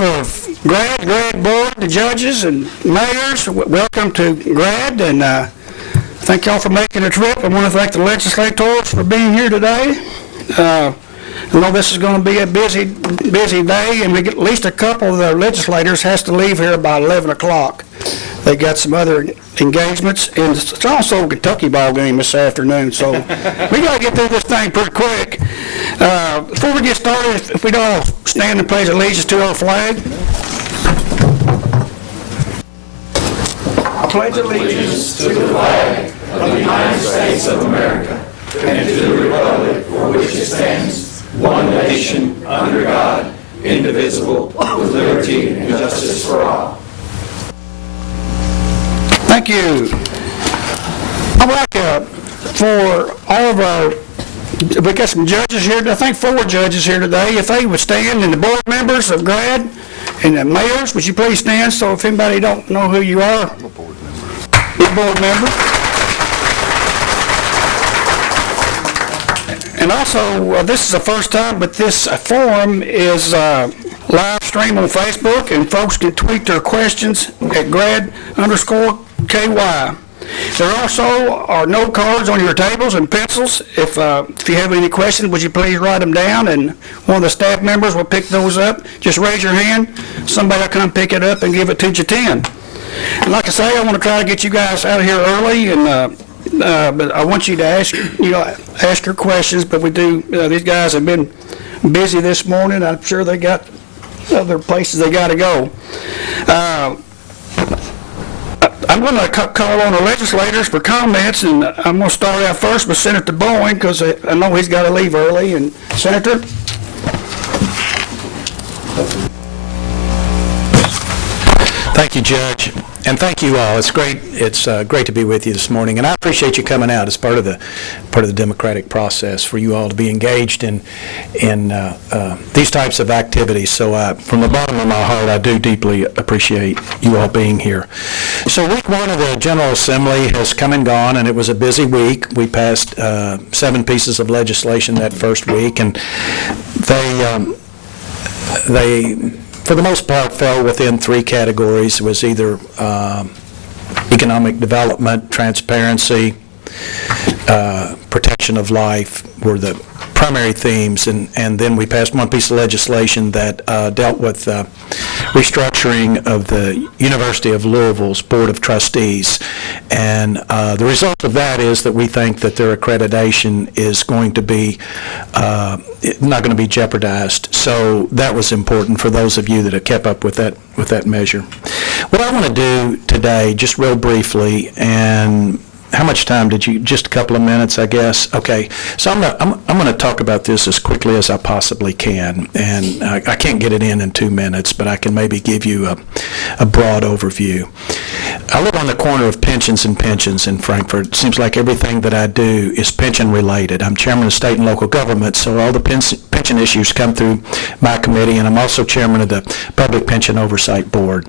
of GRADD Board, the judges and mayors, welcome to GRADD, and thank y'all for making the trip. I want to thank the legislators for being here today. I know this is going to be a busy day, and we get at least a couple of the legislators has to leave here by 11 o'clock. They got some other engagements, and it's also a Kentucky ball game this afternoon, so we got to get through this thing pretty quick. Before we get started, if we don't stand and pledge allegiance to our flag. I pledge allegiance to the flag of the United States of America and to the republic for which it stands, one nation, under God, indivisible, with liberty and justice for all. Thank you. I'd like for all of our, we got some judges here, I think 4 judges here today. If they would stand, and the board members of GRADD and the mayors, would you please stand, so if anybody don't know who you are? I'm a board member. You're a board member. And also, this is the first time, but this forum is live stream on Facebook, and folks can tweet their questions at GRADD_KY. There also are note cards on your tables and pencils. If you have any questions, would you please write them down, and one of the staff members will pick those up. Just raise your hand. Somebody will come pick it up and give it to you 10. And like I say, I want to try to get you guys out of here early, and but I want you to ask your questions. But we do. These guys have been busy this morning. I'm sure they got other places they got to go. I'm going to call on the legislators for comments, and I'm going to start out first with Senator Bowen, because I know he's got to leave early. And Senator? Thank you, Judge, and thank you all. It's great. It's great to be with you this morning, and I appreciate you coming out as part of the democratic process for you all to be engaged in these types of activities. So, from the bottom of my heart, I do deeply appreciate you all being here. So, week 1 of the General Assembly has come and gone, and it was a busy week. We passed 7 pieces of legislation that first week, and they for the most part, fell within 3 categories. It was either economic development, transparency, protection of life were the primary themes, and then we passed 1 piece of legislation that dealt with restructuring of the University of Louisville's Board of Trustees. And the result of that is that we think that their accreditation is going to be not going to be jeopardized. So that was important for those of you that have kept up with that measure. What I want to do today, just real briefly, and how much time did you? Just a couple of minutes, I guess. Okay, so I'm going to talk about this as quickly as I possibly can, and I can't get it in 2 minutes, but I can maybe give you a broad overview. I live on the corner of pensions and pensions in Frankfort. It seems like everything that I do is pension related. I'm chairman of state and local government, so all the pension issues come through my committee, and I'm also chairman of the Public Pension Oversight Board.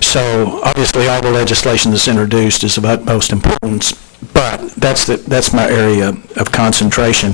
So obviously all the legislation that's introduced is of utmost importance, but that's my area of concentration.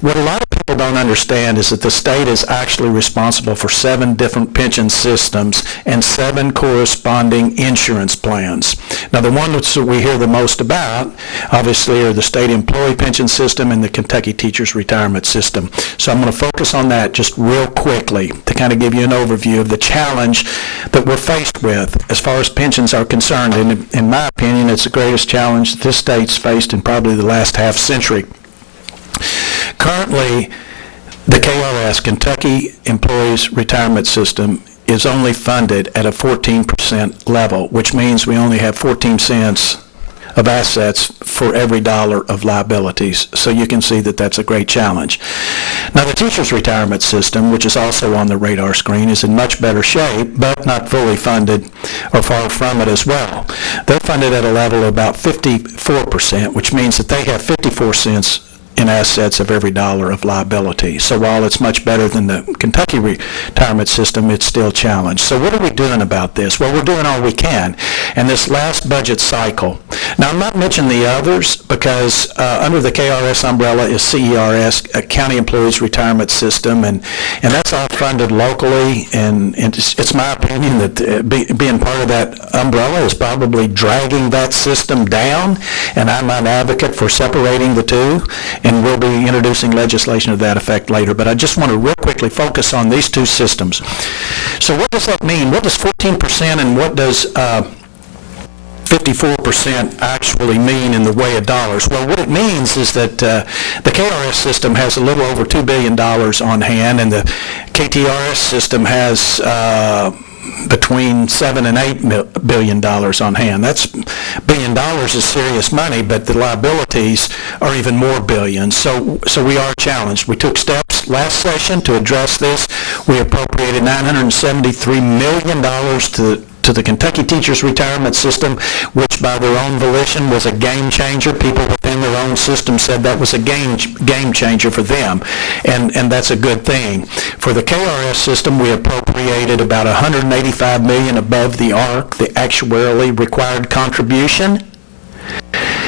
What a lot of people don't understand is that the state is actually responsible for 7 different pension systems and 7 corresponding insurance plans. Now, the ones that we hear the most about, obviously, are the state employee pension system and the Kentucky teachers retirement system. So I'm going to focus on that just real quickly to kind of give you an overview of the challenge that we're faced with as far as pensions are concerned. And in my opinion, it's the greatest challenge that this state's faced in probably the last half century. Currently, the KRS, Kentucky Employees Retirement System, is only funded at a 14% level, which means we only have 14 cents of assets for every dollar of liabilities. So you can see that that's a great challenge. Now, the teachers' retirement system, which is also on the radar screen, is in much better shape, but not fully funded or far from it as well. They're funded at a level of about 54%, which means that they have 54 cents in assets of every dollar of liability. So while it's much better than the Kentucky retirement system, it's still challenged. So what are we doing about this? Well, we're doing all we can. And this last budget cycle, now I'm not mentioning the others because under the KRS umbrella is CERS, County Employees Retirement System, and that's all funded locally, and it's my opinion that being part of that umbrella is probably dragging that system down, and I'm an advocate for separating the two, and we'll be introducing legislation to that effect later. But I just want to real quickly focus on these two systems. So what does that mean? What does 14% and what does 54% actually mean in the way of dollars? Well, what it means is that the KRS system has a little over $2 billion on hand, and the KTRS system has between $7 and $8 billion on hand. That's $1 billion is serious money, but the liabilities are even more billions. So we are challenged. We took steps last session to address this. We appropriated $973 million to the Kentucky Teachers Retirement System, which by their own volition was a game changer. People within their own system said that was a game changer for them, and that's a good thing. For the KRS system, we appropriated about $185 million above the ARC, the actuarially required contribution.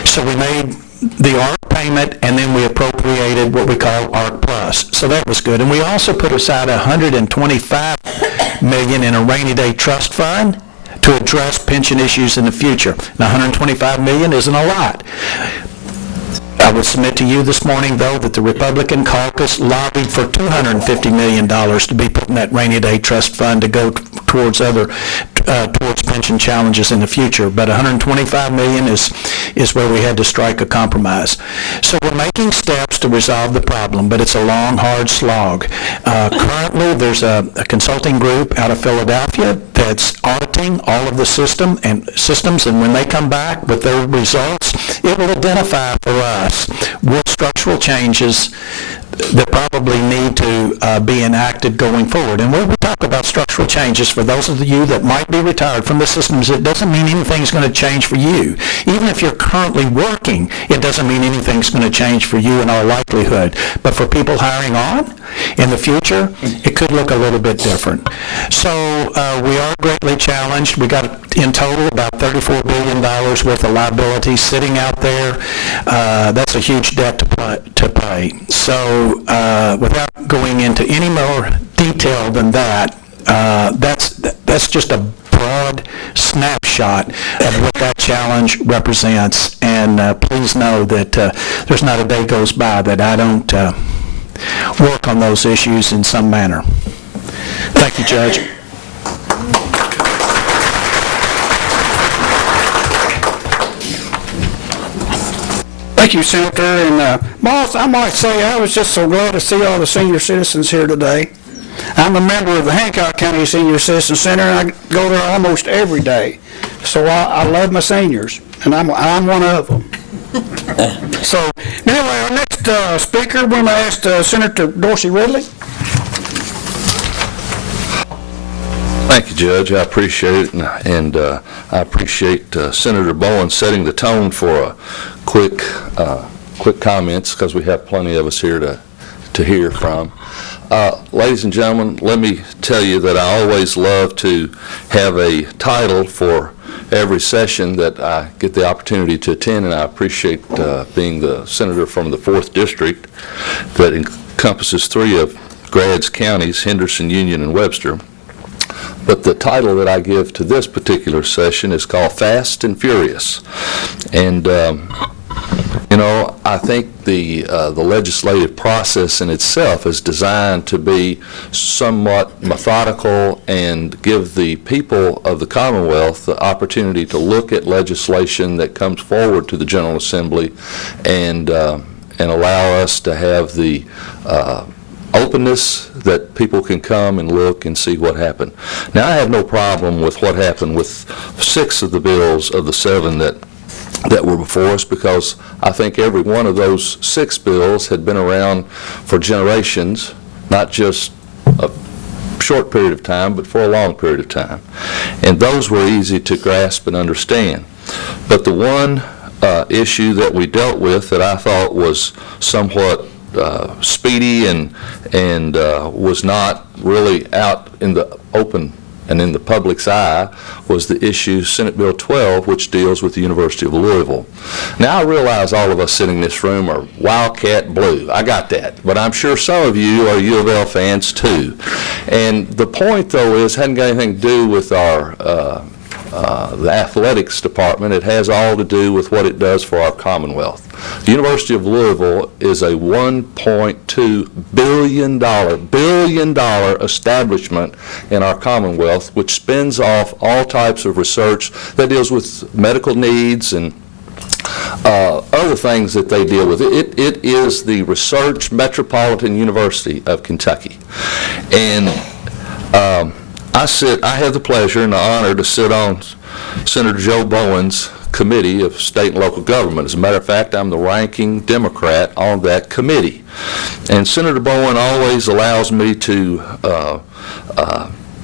So we made the ARC payment, and then we appropriated what we call ARC Plus. So that was good. And we also put aside $125 million in a rainy day trust fund to address pension issues in the future. Now, $125 million isn't a lot. I would submit to you this morning, though, that the Republican caucus lobbied for $250 million to be put in that rainy day trust fund to go towards towards pension challenges in the future. But $125 million is where we had to strike a compromise. So we're making steps to resolve the problem, but it's a long, hard slog. Currently, there's a consulting group out of Philadelphia that's auditing all of the systems, and when they come back with their results, it will identify for us what structural changes that probably need to be enacted going forward. And when we talk about structural changes, for those of you that might be retired from the systems, it doesn't mean anything's going to change for you. Even if you're currently working, it doesn't mean anything's going to change for you in all likelihood. But for people hiring on in the future, it could look a little bit different. So we are greatly challenged. We got in total about $34 billion worth of liabilities sitting out there. That's a huge debt to pay. So without going into any more detail than that, that's just a broad snapshot of what that challenge represents. And please know that there's not a day goes by that I don't work on those issues in some manner. Thank you, Judge. Thank you, Senator. And Moss, I might say I was just so glad to see all the senior citizens here today. I'm a member of the Hancock County Senior Citizen Center, and I go there almost every day. So I love my seniors, and I'm one of them. So anyway, our next speaker, we're going to ask Senator Dorsey Ridley. Thank you, Judge. I appreciate it, and I appreciate Senator Bowen setting the tone for a quick comments, because we have plenty of us here to hear from. Ladies and gentlemen, let me tell you that I always love to have a title for every session that I get the opportunity to attend, and I appreciate being the senator from the 4th District that encompasses 3 of GRADD's counties, Henderson, Union, and Webster. But the title that I give to this particular session is called Fast and Furious. And you know, I think the legislative process in itself is designed to be somewhat methodical and give the people of the Commonwealth the opportunity to look at legislation that comes forward to the General Assembly and allow us to have the openness that people can come and look and see what happened. Now, I have no problem with what happened with 6 of the bills of the 7 that were before us, because I think every one of those 6 bills had been around for generations, not just a short period of time, but for a long period of time. And those were easy to grasp and understand. But the one issue that we dealt with that I thought was somewhat speedy and was not really out in the open and in the public's eye was the issue Senate Bill 12, which deals with the University of Louisville. Now, I realize all of us sitting in this room are Wildcat Blue. I got that. But I'm sure some of you are U of L fans, too. And the point, though, is it hadn't got anything to do with our the athletics department. It has all to do with what it does for our Commonwealth. The University of Louisville is a $1.2 billion establishment in our Commonwealth, which spins off all types of research that deals with medical needs and other things that they deal with. It is the Research Metropolitan University of Kentucky. And I have the pleasure and the honor to sit on Senator Joe Bowen's committee of state and local government. As a matter of fact, I'm the ranking Democrat on that committee. And Senator Bowen always allows me to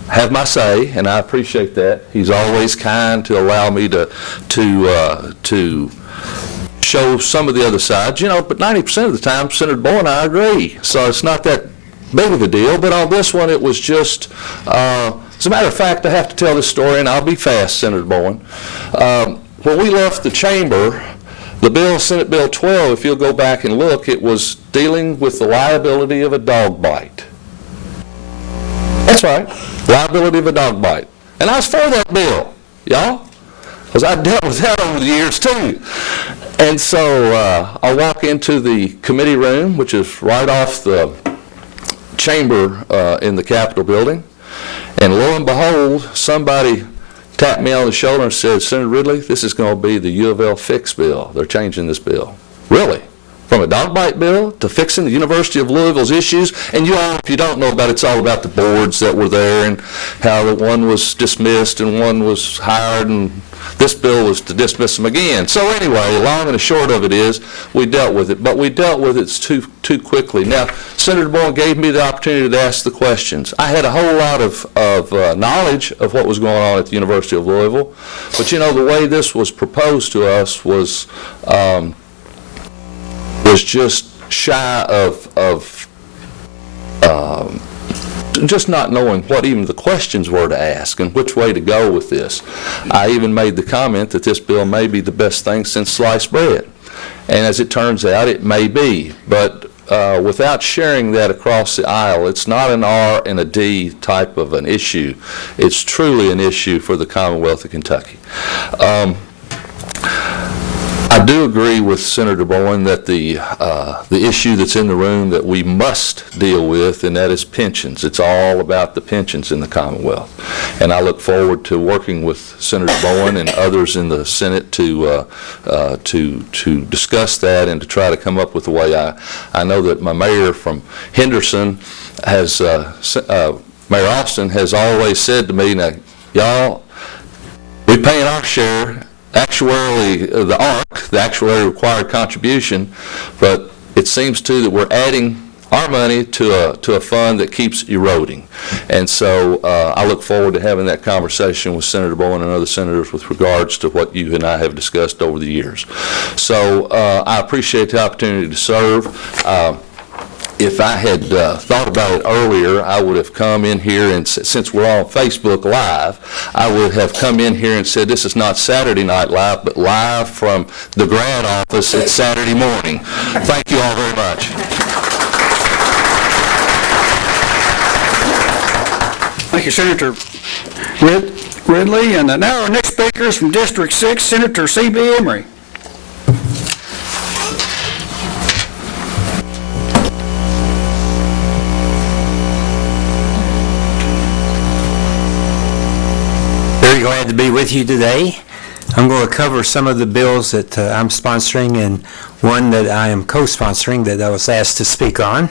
have my say, and I appreciate that. He's always kind to allow me to show some of the other sides, but 90% of the time, Senator Bowen and I agree. So it's not that big of a deal, but on this one, it was just, as a matter of fact, I have to tell this story, and I'll be fast, Senator Bowen. When we left the chamber, the bill, Senate Bill 12, if you'll go back and look, it was dealing with the liability of a dog bite. That's right, liability of a dog bite. And I was for that bill, y'all, because I've dealt with that over the years, too. And so I walk into the committee room, which is right off the chamber in the Capitol building, and lo and behold, somebody tapped me on the shoulder and said, Senator Ridley, this is going to be the U of L fix bill. They're changing this bill. Really? From a dog bite bill to fixing the University of Louisville's issues? And you all, if you don't know about it, it's all about the boards that were there and how one was dismissed and one was hired, and this bill was to dismiss them again. So anyway, long and the short of it is, we dealt with it, but we dealt with it too quickly. Now, Senator Bowen gave me the opportunity to ask the questions. I had a whole lot of knowledge of what was going on at the University of Louisville, but the way this was proposed to us was just shy of just not knowing what even the questions were to ask and which way to go with this. I even made the comment that this bill may be the best thing since sliced bread. And as it turns out, it may be. But without sharing that across the aisle, it's not an R and a D type of an issue. It's truly an issue for the Commonwealth of Kentucky. I do agree with Senator Bowen that the issue that's in the room that we must deal with, and that is pensions. It's all about the pensions in the Commonwealth. And I look forward to working with Senator Bowen and others in the Senate to discuss that and to try to come up with a way. I know that my mayor from Henderson has, Mayor Austin has always said to me, now, y'all, we're paying our share, actuarially, the ARC, the actuary required contribution, but it seems too that we're adding our money to a fund that keeps eroding. And so I look forward to having that conversation with Senator Bowen and other senators with regards to what you and I have discussed over the years. So I appreciate the opportunity to serve. If I had thought about it earlier, I would have come in here and, since we're on Facebook Live, I would have come in here and said this is not Saturday Night Live, but live from the GRADD office at Saturday morning. Thank you all very much. Thank you, Senator Ridley. And now our next speaker is from District 6, Senator C.B. Emery. Very glad to be with you today. I'm going to cover some of the bills that I'm sponsoring and one that I am co-sponsoring that I was asked to speak on.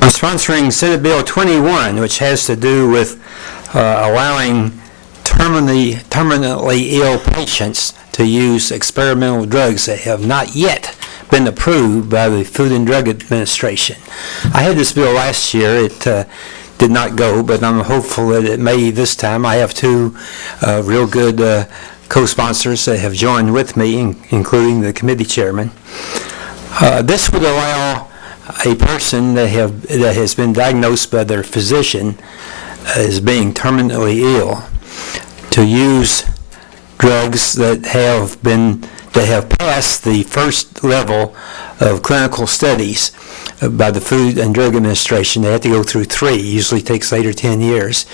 I'm sponsoring Senate Bill 21, which has to do with allowing terminally ill patients to use experimental drugs that have not yet been approved by the Food and Drug Administration. I had this bill last year. It did not go, but I'm hopeful that it may this time. I have two real good co-sponsors that have joined with me, including the committee chairman. This would allow a person that has been diagnosed by their physician as being terminally ill to use drugs that have passed the first level of clinical studies by the Food and Drug Administration. They have to go through 3. Usually takes 8 or 10 years.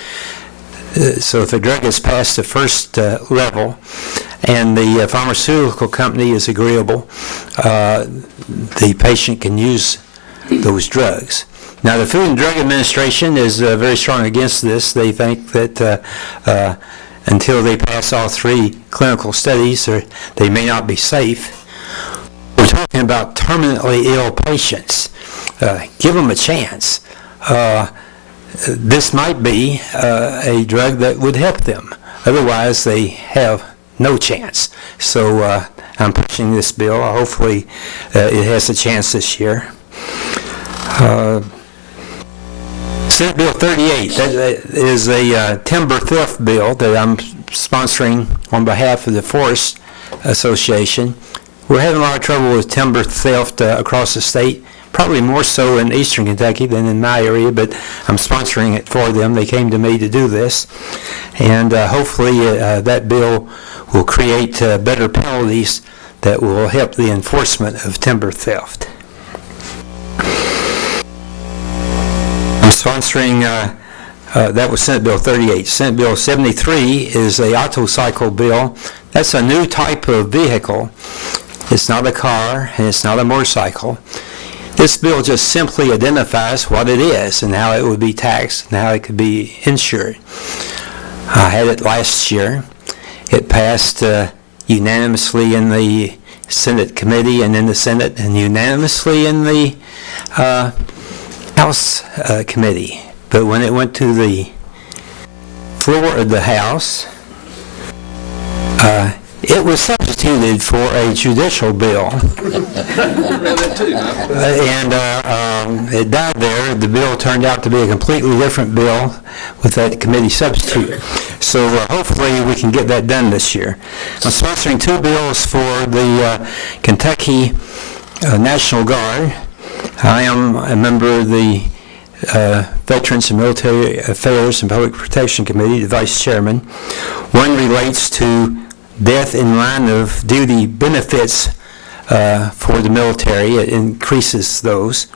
So if a drug has passed the first level and the pharmaceutical company is agreeable, the patient can use those drugs. Now, the Food and Drug Administration is very strong against this. They think that until they pass all 3 clinical studies, they may not be safe. We're talking about terminally ill patients. Give them a chance. This might be a drug that would help them. Otherwise, they have no chance. So I'm pushing this bill. Hopefully, it has a chance this year. Senate Bill 38, that is a timber theft bill that I'm sponsoring on behalf of the Forest Association. We're having a lot of trouble with timber theft across the state, probably more so in eastern Kentucky than in my area, but I'm sponsoring it for them. They came to me to do this, and hopefully that bill will create better penalties that will help the enforcement of timber theft. I'm sponsoring, that was Senate Bill 38. Senate Bill 73 is a autocycle bill. That's a new type of vehicle. It's not a car and it's not a motorcycle. This bill just simply identifies what it is and how it would be taxed and how it could be insured. I had it last year. It passed unanimously in the Senate committee and in the Senate, and unanimously in the House committee. But when it went to the floor of the House, it was substituted for a judicial bill. And it died there. The bill turned out to be a completely different bill with that committee substitute. So hopefully we can get that done this year. I'm sponsoring 2 bills for the Kentucky National Guard. I am a member of the Veterans and Military Affairs and Public Protection Committee, the vice chairman. One relates to death in line of duty benefits for the military. It increases those.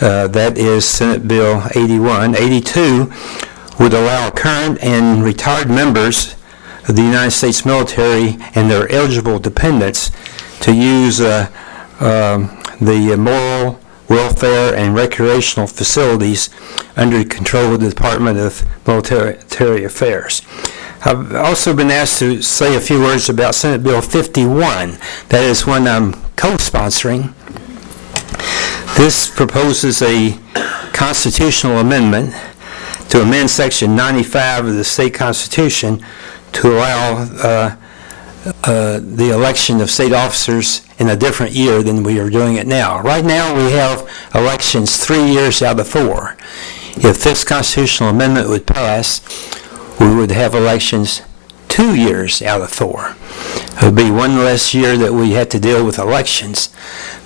That is Senate Bill 81. 82 would allow current and retired members of the United States military and their eligible dependents to use the moral, welfare, and recreational facilities under control of the Department of Military Affairs. I've also been asked to say a few words about Senate Bill 51. That is one I'm co-sponsoring. This proposes a constitutional amendment to amend Section 95 of the state constitution to allow the election of state officers in a different year than we are doing it now. Right now we have elections 3 years out of 4. If this constitutional amendment would pass, we would have elections 2 years out of 4. It would be one less year that we had to deal with elections.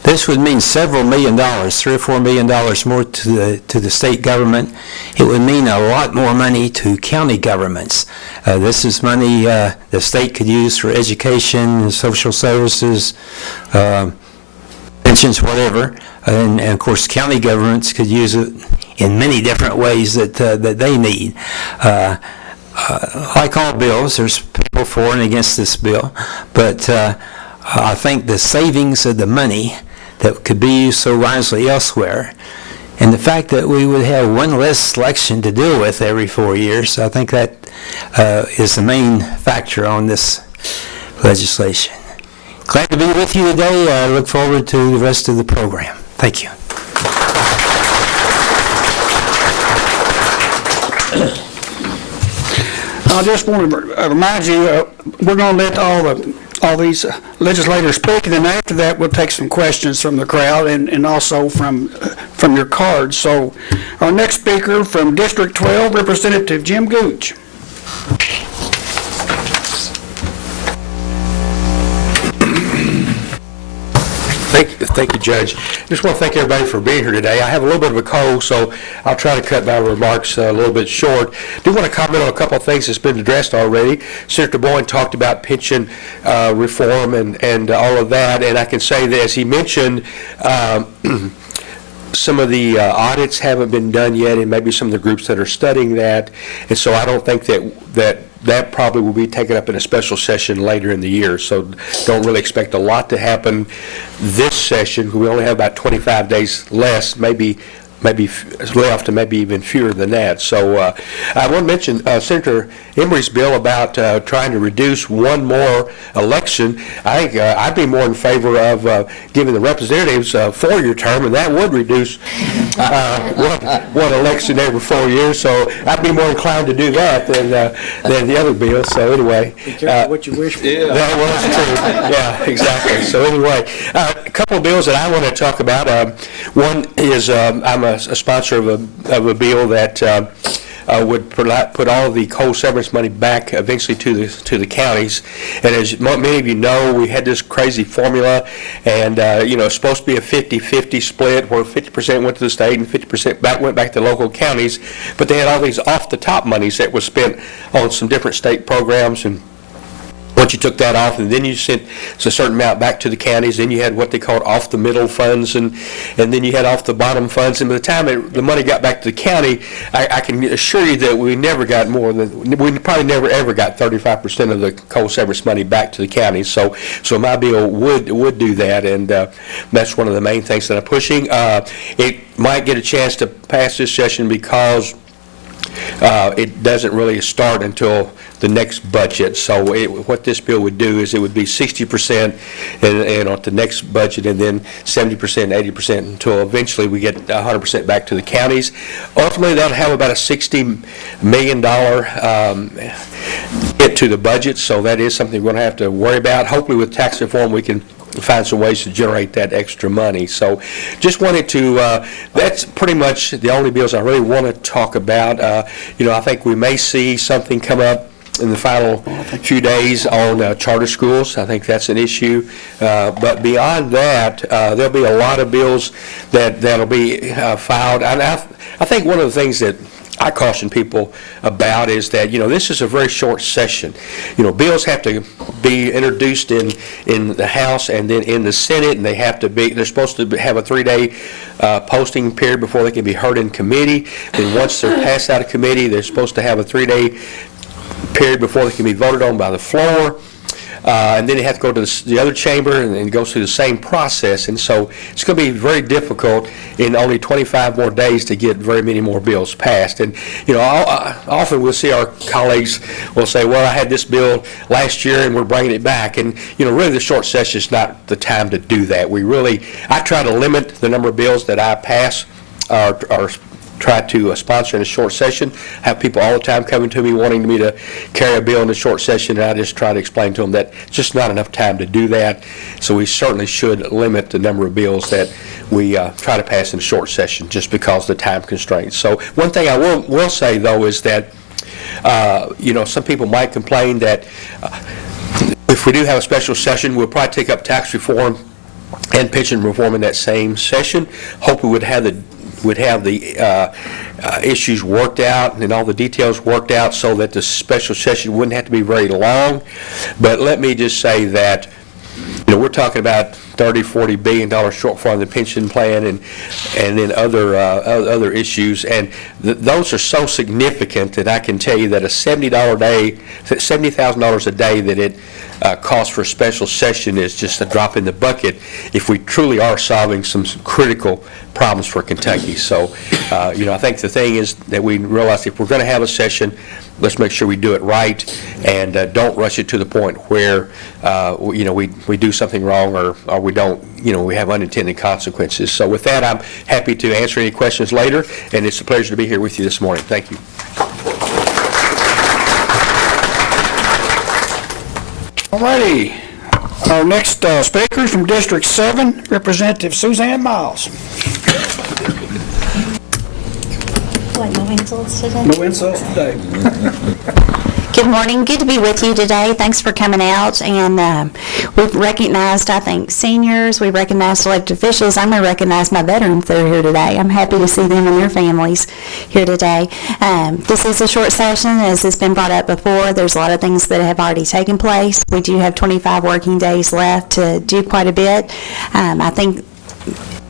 This would mean several $1 million, $3 or $4 million more to the state government. It would mean a lot more money to county governments. This is money the state could use for education, social services, pensions, whatever. And of course, county governments could use it in many different ways that they need. Like all bills, there's people for and against this bill, but I think the savings of the money that could be used so wisely elsewhere, and the fact that we would have one less election to deal with every 4 years, I think that is the main factor on this legislation. Glad to be with you today. I look forward to the rest of the program. Thank you. I just want to remind you, we're going to let all these legislators speak, and then after that, we'll take some questions from the crowd and also from your cards. So, our next speaker from District 12, Representative Jim Gooch. Thank you, Judge. Just want to thank everybody for being here today. I have a little bit of a cold, so I'll try to cut my remarks a little bit short. Do want to comment on a couple of things that's been addressed already. Senator Boyne talked about pension reform and all of that, and I can say that, as he mentioned, some of the audits haven't been done yet, and maybe some of the groups that are studying that, and so I don't think that probably will be taken up in a special session later in the year. So don't really expect a lot to happen this session. We only have about 25 days less, maybe left, and maybe even fewer than that. So I want to mention Senator Emery's bill about trying to reduce one more election. I think I'd be more in favor of giving the representatives a 4-year term, and that would reduce one election every 4 years. So I'd be more inclined to do that than the other bill. So anyway, Be careful what you wish for. that was true. Yeah, exactly. So anyway, a couple of bills that I want to talk about. One is I'm a sponsor of a bill that would put all of the coal severance money back eventually to the counties. And as many of you know, we had this crazy formula, and it's supposed to be a 50-50 split where 50% went to the state and 50% went back to local counties. But they had all these off-the-top monies that was spent on some different state programs, and once you took that off, and then you sent a certain amount back to the counties, then you had what they called off the middle funds, and then you had off the bottom funds. And by the time the money got back to the county, I can assure you that we probably never ever got 35% of the coal severance money back to the counties. So my bill would do that, and that's one of the main things that I'm pushing. It might get a chance to pass this session because it doesn't really start until the next budget. So what this bill would do is it would be 60% and on the next budget, and then 70%, 80% until eventually we get 100% back to the counties. Ultimately, that'll have about a $60 million hit to the budget, so that is something we're going to have to worry about. Hopefully with tax reform we can find some ways to generate that extra money. So just wanted to, that's pretty much the only bills I really want to talk about. I think we may see something come up in the final few days on charter schools. I think that's an issue. But beyond that, there'll be a lot of bills that'll be filed. And I think one of the things that I caution people about is that, this is a very short session. Bills have to be introduced in the House and then in the Senate, and they're supposed to have a 3-day posting period before they can be heard in committee. Then once they're passed out of committee, they're supposed to have a 3-day period before they can be voted on by the floor. And then they have to go to the other chamber and go through the same process. And so it's going to be very difficult in only 25 more days to get very many more bills passed. And, often we'll see our colleagues will say, well, I had this bill last year and we're bringing it back. And, really the short session is not the time to do that. I try to limit the number of bills that I pass or try to sponsor in a short session. I have people all the time coming to me wanting me to carry a bill in a short session, and I just try to explain to them that it's just not enough time to do that. So we certainly should limit the number of bills that we try to pass in a short session just because of the time constraints. So one thing I will say, though, is that some people might complain that if we do have a special session, we'll probably take up tax reform and pension reform in that same session. Hope we would have the issues worked out and all the details worked out so that the special session wouldn't have to be very long. But let me just say that we're talking about $30-40 billion shortfall in the pension plan and then other issues, and those are so significant that I can tell you that a $70,000 a day that it costs for a special session is just a drop in the bucket if we truly are solving some critical problems for Kentucky. So, I think the thing is that we realize if we're going to have a session, let's make sure we do it right and don't rush it to the point where, we do something wrong or we don't, we have unintended consequences. So with that, I'm happy to answer any questions later, and it's a pleasure to be here with you this morning. Thank you. All righty. Our next speaker is from District 7, Representative Suzanne Miles. What, no insults today? No insults today. Good morning. Good to be with you today. Thanks for coming out. And we've recognized, I think, seniors. We've recognized elected officials. I'm going to recognize my veterans that are here today. I'm happy to see them and their families here today. This is a short session, as has been brought up before. There's a lot of things that have already taken place. We do have 25 working days left to do quite a bit. I think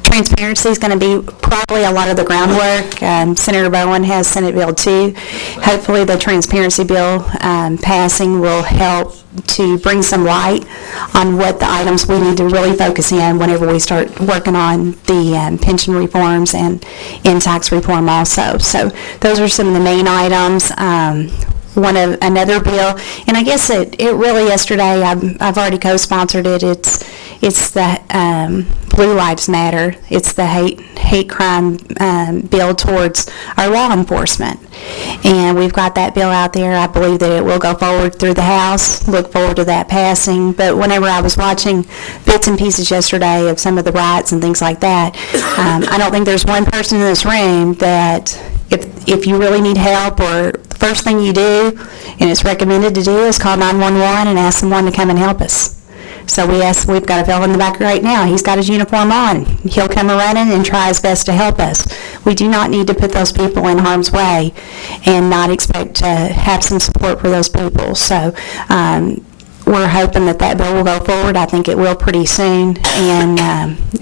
transparency is going to be probably a lot of the groundwork. Senator Bowen has Senate Bill 2. Hopefully the transparency bill passing will help to bring some light on what the items we need to really focus in whenever we start working on the pension reforms and in tax reform also. So those are some of the main items. Another bill, and I guess it really yesterday, I've already co-sponsored it. It's the Blue Lives Matter. It's the hate crime bill towards our law enforcement, and we've got that bill out there. I believe that it will go forward through the House. Look forward to that passing. But whenever I was watching bits and pieces yesterday of some of the riots and things like that, I don't think there's one person in this room that if you really need help, or the first thing you do, and it's recommended to do, is call 911 and ask someone to come and help us. So we've got a fellow in the back right now. He's got his uniform on. He'll come running and try his best to help us. We do not need to put those people in harm's way and not expect to have some support for those people. So we're hoping that bill will go forward. I think it will pretty soon, and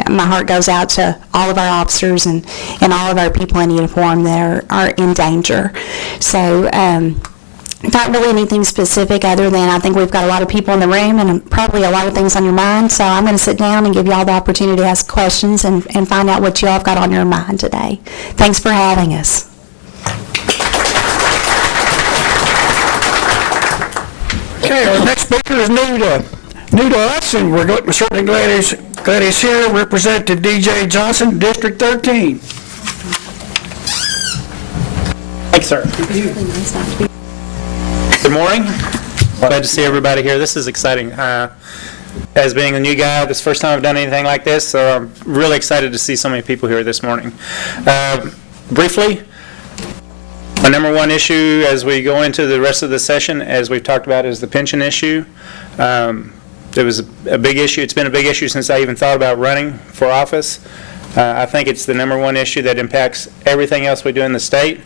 my heart goes out to all of our officers and all of our people in uniform that are in danger. So not really anything specific other than I think we've got a lot of people in the room and probably a lot of things on your mind, so I'm going to sit down and give you all the opportunity to ask questions and find out what you all have got on your mind today. Thanks for having us. Okay, our next speaker is new to us, and we're certainly glad he's here. Representative DJ Johnson, District 13. Thanks, sir. Good morning. Glad to see everybody here. This is exciting. As being a new guy, this is the first time I've done anything like this, so I'm really excited to see so many people here this morning. Briefly, my number one issue as we go into the rest of the session, as we've talked about, is the pension issue. It was a big issue. It's been a big issue since I even thought about running for office. I think it's the number one issue that impacts everything else we do in the state.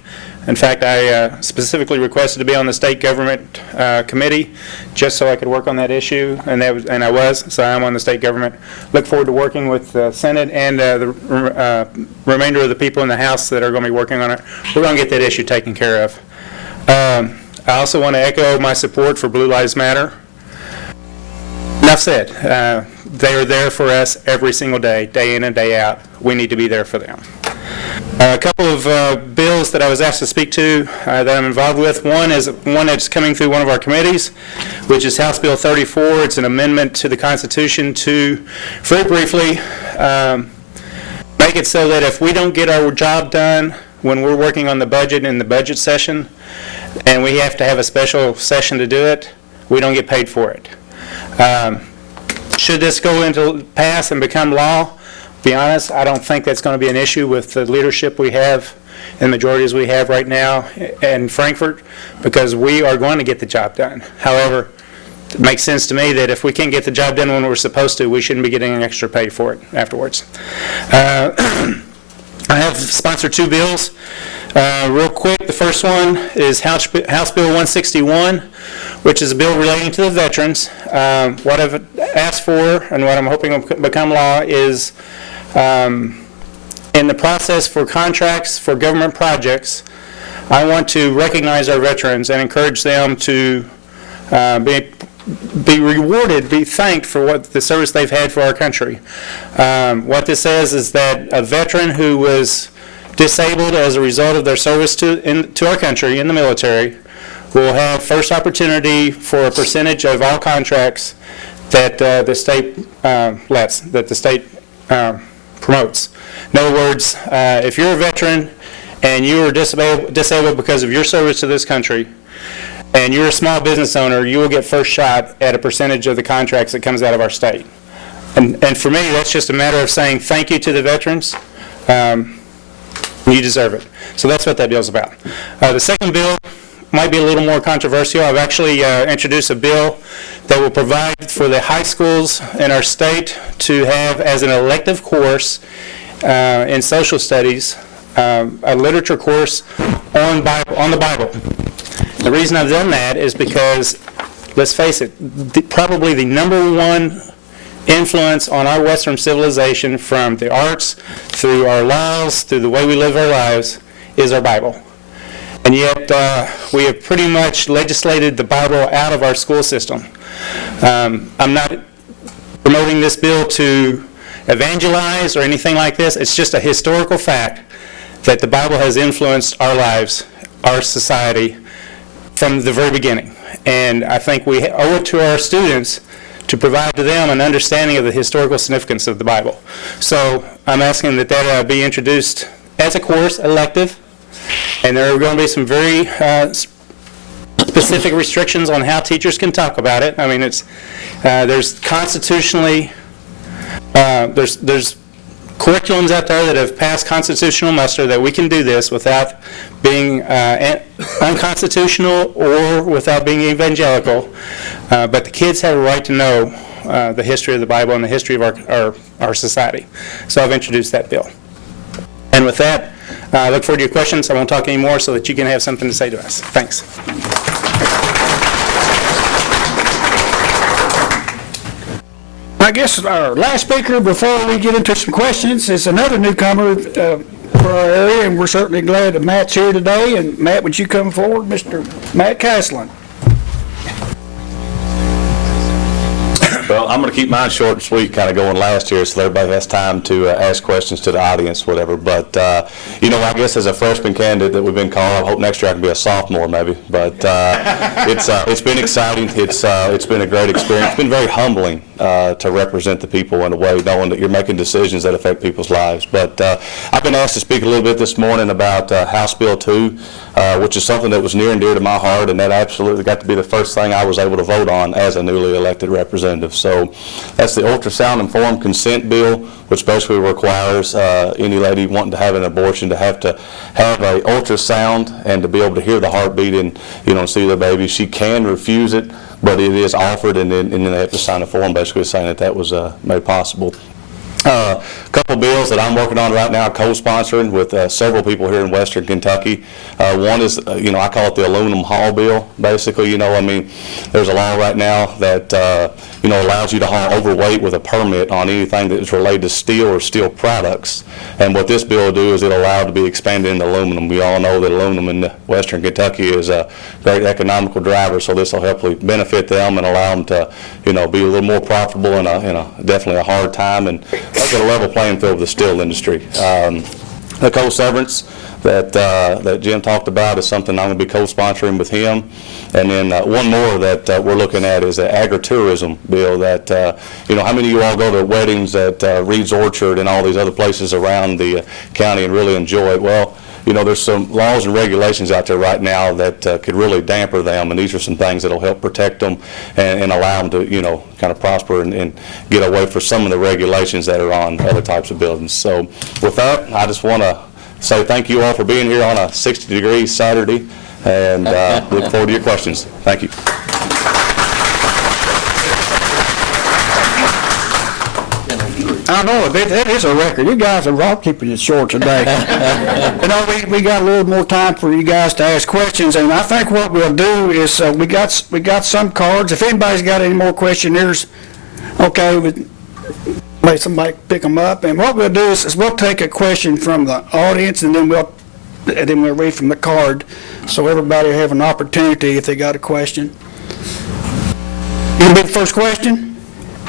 In fact, I specifically requested to be on the state government committee just so I could work on that issue, and I was, so I'm on the state government. Look forward to working with the Senate and the remainder of the people in the House that are going to be working on it. We're going to get that issue taken care of. I also want to echo my support for Blue Lives Matter. Enough said. They are there for us every single day, day in and day out. We need to be there for them. A couple of bills that I was asked to speak to that I'm involved with. One is one that's coming through one of our committees, which is House Bill 34. It's an amendment to the Constitution to, very briefly, make it so that if we don't get our job done when we're working on the budget in the budget session, and we have to have a special session to do it, we don't get paid for it. Should this go into pass and become law, be honest, I don't think that's going to be an issue with the leadership we have and majorities we have right now in Frankfort, because we are going to get the job done. However, it makes sense to me that if we can't get the job done when we're supposed to, we shouldn't be getting an extra pay for it afterwards. I have sponsored two bills. Real quick, the first one is House Bill 161, which is a bill relating to the veterans. What I've asked for and what I'm hoping will become law is in the process for contracts for government projects, I want to recognize our veterans and encourage them to be rewarded, be thanked for what the service they've had for our country. What this says is that a veteran who was disabled as a result of their service to our country in the military will have first opportunity for a percentage of all contracts that the state that the state promotes. In other words, if you're a veteran and you are disabled because of your service to this country, and you're a small business owner, you will get first shot at a percentage of the contracts that comes out of our state. And for me, that's just a matter of saying thank you to the veterans. You deserve it. So that's what that bill's about. The second bill might be a little more controversial. I've actually introduced a bill that will provide for the high schools in our state to have as an elective course in social studies a literature course on the Bible. The reason I've done that is because, let's face it, probably the number one influence on our Western civilization, from the arts through our laws, through the way we live our lives, is our Bible. And yet we have pretty much legislated the Bible out of our school system. I'm not promoting this bill to evangelize or anything like this. It's just a historical fact that the Bible has influenced our lives, our society, from the very beginning. And I think we owe it to our students to provide to them an understanding of the historical significance of the Bible. So I'm asking that that be introduced as a course, elective, and there are going to be some very specific restrictions on how teachers can talk about it. I mean, there's constitutionally, there's curriculums out there that have passed constitutional muster that we can do this without being unconstitutional or without being evangelical. But the kids have a right to know the history of the Bible and the history of our society. So I've introduced that bill. And with that, I look forward to your questions. I won't talk anymore so that you can have something to say to us. Thanks. I guess our last speaker before we get into some questions is another newcomer for our area, and we're certainly glad that Matt's here today. And Matt, would you come forward, Mr. Matt Castlin? Well, I'm going to keep mine short and sweet, kind of going last here, so everybody has time to ask questions to the audience, whatever. But, I guess as a freshman candidate that we've been called, I hope next year I can be a sophomore maybe. But it's been exciting. It's been a great experience. It's been very humbling to represent the people in a way, knowing that you're making decisions that affect people's lives. But I've been asked to speak a little bit this morning about House Bill 2, which is something that was near and dear to my heart, and that absolutely got to be the first thing I was able to vote on as a newly elected representative. So that's the ultrasound informed consent bill, which basically requires any lady wanting to have an abortion to have a ultrasound and to be able to hear the heartbeat and see the baby. She can refuse it, but it is offered, and then they have to sign a form basically saying that was made possible. A couple bills that I'm working on right now, co-sponsoring with several people here in Western Kentucky. One is, I call it the aluminum haul bill. Basically, there's a law right now that, allows you to haul overweight with a permit on anything that is related to steel or steel products. And what this bill will do is it'll allow it to be expanded into aluminum. We all know that aluminum in Western Kentucky is a very economical driver, so this will hopefully benefit them and allow them to, be a little more profitable in a definitely a hard time, and make it a level playing field with the steel industry. The co-severance that Jim talked about is something I'm going to be co-sponsoring with him. And then one more that we're looking at is an agritourism bill that, how many of you all go to weddings at Reed's Orchard and all these other places around the county and really enjoy it? Well, there's some laws and regulations out there right now that could really damper them, and these are some things that will help protect them and allow them to, kind of prosper and get away from some of the regulations that are on other types of buildings. So with that, I just want to say thank you all for being here on a 60-degree Saturday, and look forward to your questions. Thank you. I know, that is a record. You guys are all keeping it short today. We got a little more time for you guys to ask questions, and I think what we'll do is we got some cards. If anybody's got any more questionnaires, okay, let somebody pick them up. And what we'll do is we'll take a question from the audience, and then we'll read from the card, so everybody will have an opportunity if they got a question. You want to be the first question?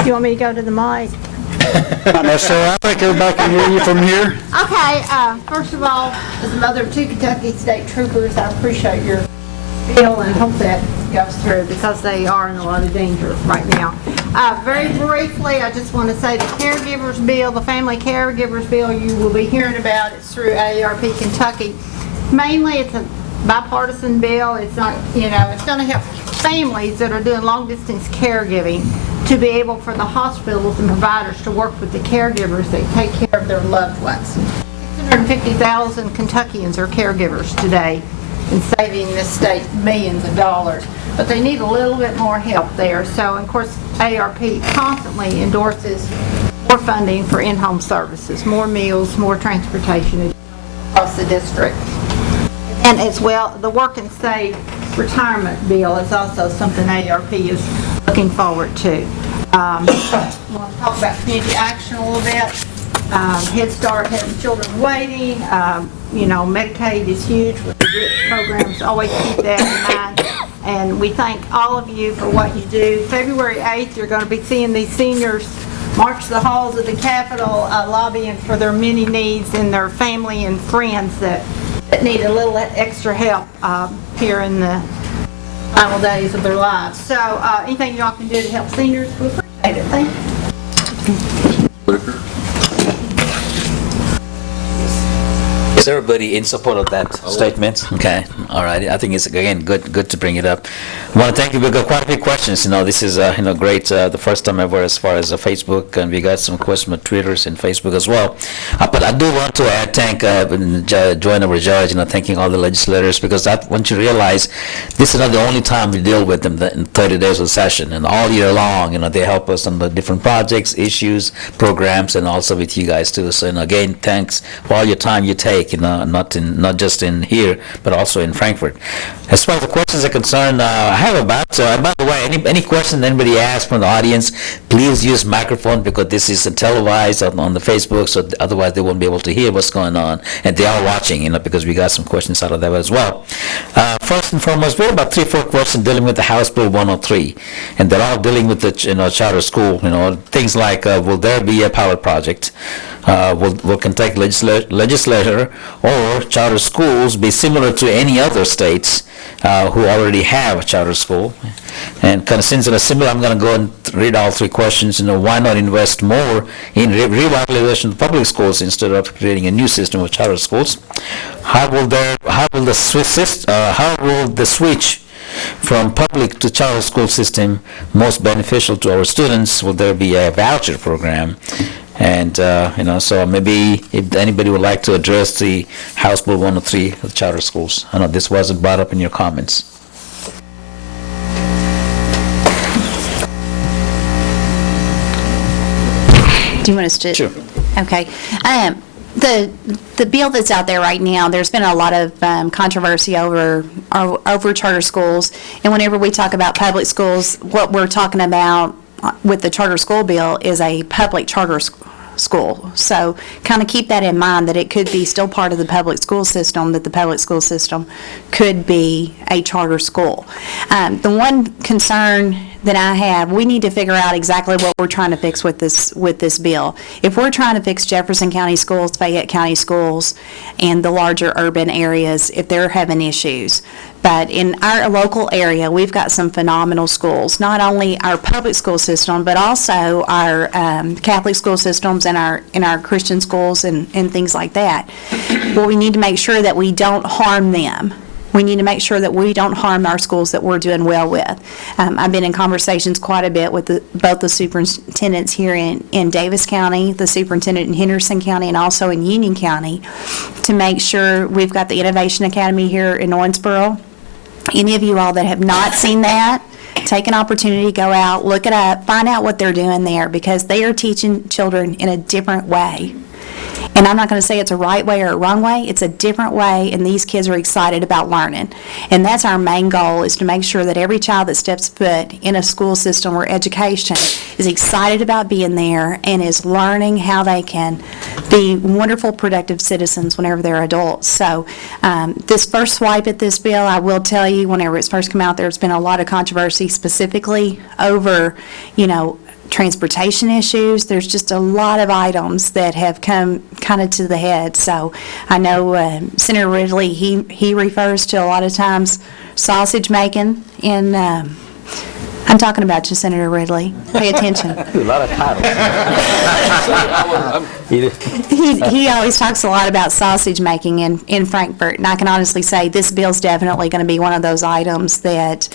You want me to go to the mic? Not necessarily. I think everybody can hear you from here. Okay, first of all, as a mother of 2 Kentucky State Troopers, I appreciate your bill and hope that goes through because they are in a lot of danger right now. Very briefly, I just want to say the caregivers bill, the family caregivers bill you will be hearing about, it's through AARP Kentucky. Mainly, it's a bipartisan bill. It's not, it's going to help families that are doing long-distance caregiving to be able for the hospitals and providers to work with the caregivers that take care of their loved ones. 650,000 Kentuckians are caregivers today, in saving this state millions of dollars. But they need a little bit more help there. So, of course, ARP constantly endorses more funding for in-home services, more meals, more transportation across the district. And as well, the Work and Save retirement bill is also something ARP is looking forward to. I want to talk about community action a little bit. Head Start has children waiting. Medicaid is huge with the GRIP programs. Always keep that in mind. And we thank all of you for what you do. February 8th, you're going to be seeing these seniors march the halls of the Capitol, lobbying for their many needs and their family and friends that need a little extra help here in the final days of their lives. So anything y'all can do to help seniors, we appreciate it. Thank you. Is everybody in support of that statement? Okay, all right. I think it's, again, good to bring it up. I want to thank you. We got quite a few questions. This is great. The first time ever as far as Facebook, and we got some questions on Twitter and Facebook as well. But I do want to thank join our judge, thanking all the legislators, because I want you to realize this is not the only time we deal with them in 30 days of session, and all year long, they help us on the different projects, issues, programs, and also with you guys too. So, again, thanks for all your time you take. Not just in here, but also in Frankfurt. As far as the questions are concerned, I have about, by the way, any questions anybody asks from the audience, please use microphone, because this is televised on the Facebook, so otherwise they won't be able to hear what's going on. And they are watching, because we got some questions out of that as well. First and foremost, we have about 3-4 questions dealing with the House Bill 103, and they're all dealing with the charter school. Things like, will there be a pilot project? Will Kentucky legislature or charter schools be similar to any other states who already have a charter school? And kind of since they're similar, I'm going to go and read all 3 questions. Why not invest more in revitalization of public schools instead of creating a new system of charter schools? How will the switch from public to charter school system most beneficial to our students? Will there be a voucher program? And, so maybe if anybody would like to address the House Bill 103 of charter schools. I know this wasn't brought up in your comments. Do you want us to? Sure. Okay. The bill that's out there right now, there's been a lot of controversy over charter schools. And whenever we talk about public schools, what we're talking about with the charter school bill is a public charter school. So kind of keep that in mind, that it could be still part of the public school system, that the public school system could be a charter school. The one concern that I have, we need to figure out exactly what we're trying to fix with this bill. If we're trying to fix Jefferson County schools, Fayette County schools, and the larger urban areas, if they're having issues. But in our local area, we've got some phenomenal schools, not only our public school system, but also our Catholic school systems and our Christian schools and things like that. Well, we need to make sure that we don't harm them. We need to make sure that we don't harm our schools that we're doing well with. I've been in conversations quite a bit with both the superintendents here in Davis County, the superintendent in Henderson County, and also in Union County, to make sure we've got the Innovation Academy here in Owensboro. Any of you all that have not seen that, take an opportunity, go out, look it up, find out what they're doing there, because they are teaching children in a different way. And I'm not going to say it's a right way or a wrong way. It's a different way, and these kids are excited about learning. And that's our main goal, is to make sure that every child that steps foot in a school system or education is excited about being there and is learning how they can be wonderful, productive citizens whenever they're adults. So this first swipe at this bill, I will tell you, whenever it's first come out, there's been a lot of controversy specifically over, transportation issues. There's just a lot of items that have come kind of to the head. So I know Senator Ridley, he refers to a lot of times sausage making in, I'm talking about you, Senator Ridley. Pay attention. A lot of titles. He always talks a lot about sausage making in Frankfurt, and I can honestly say this bill's definitely going to be one of those items that,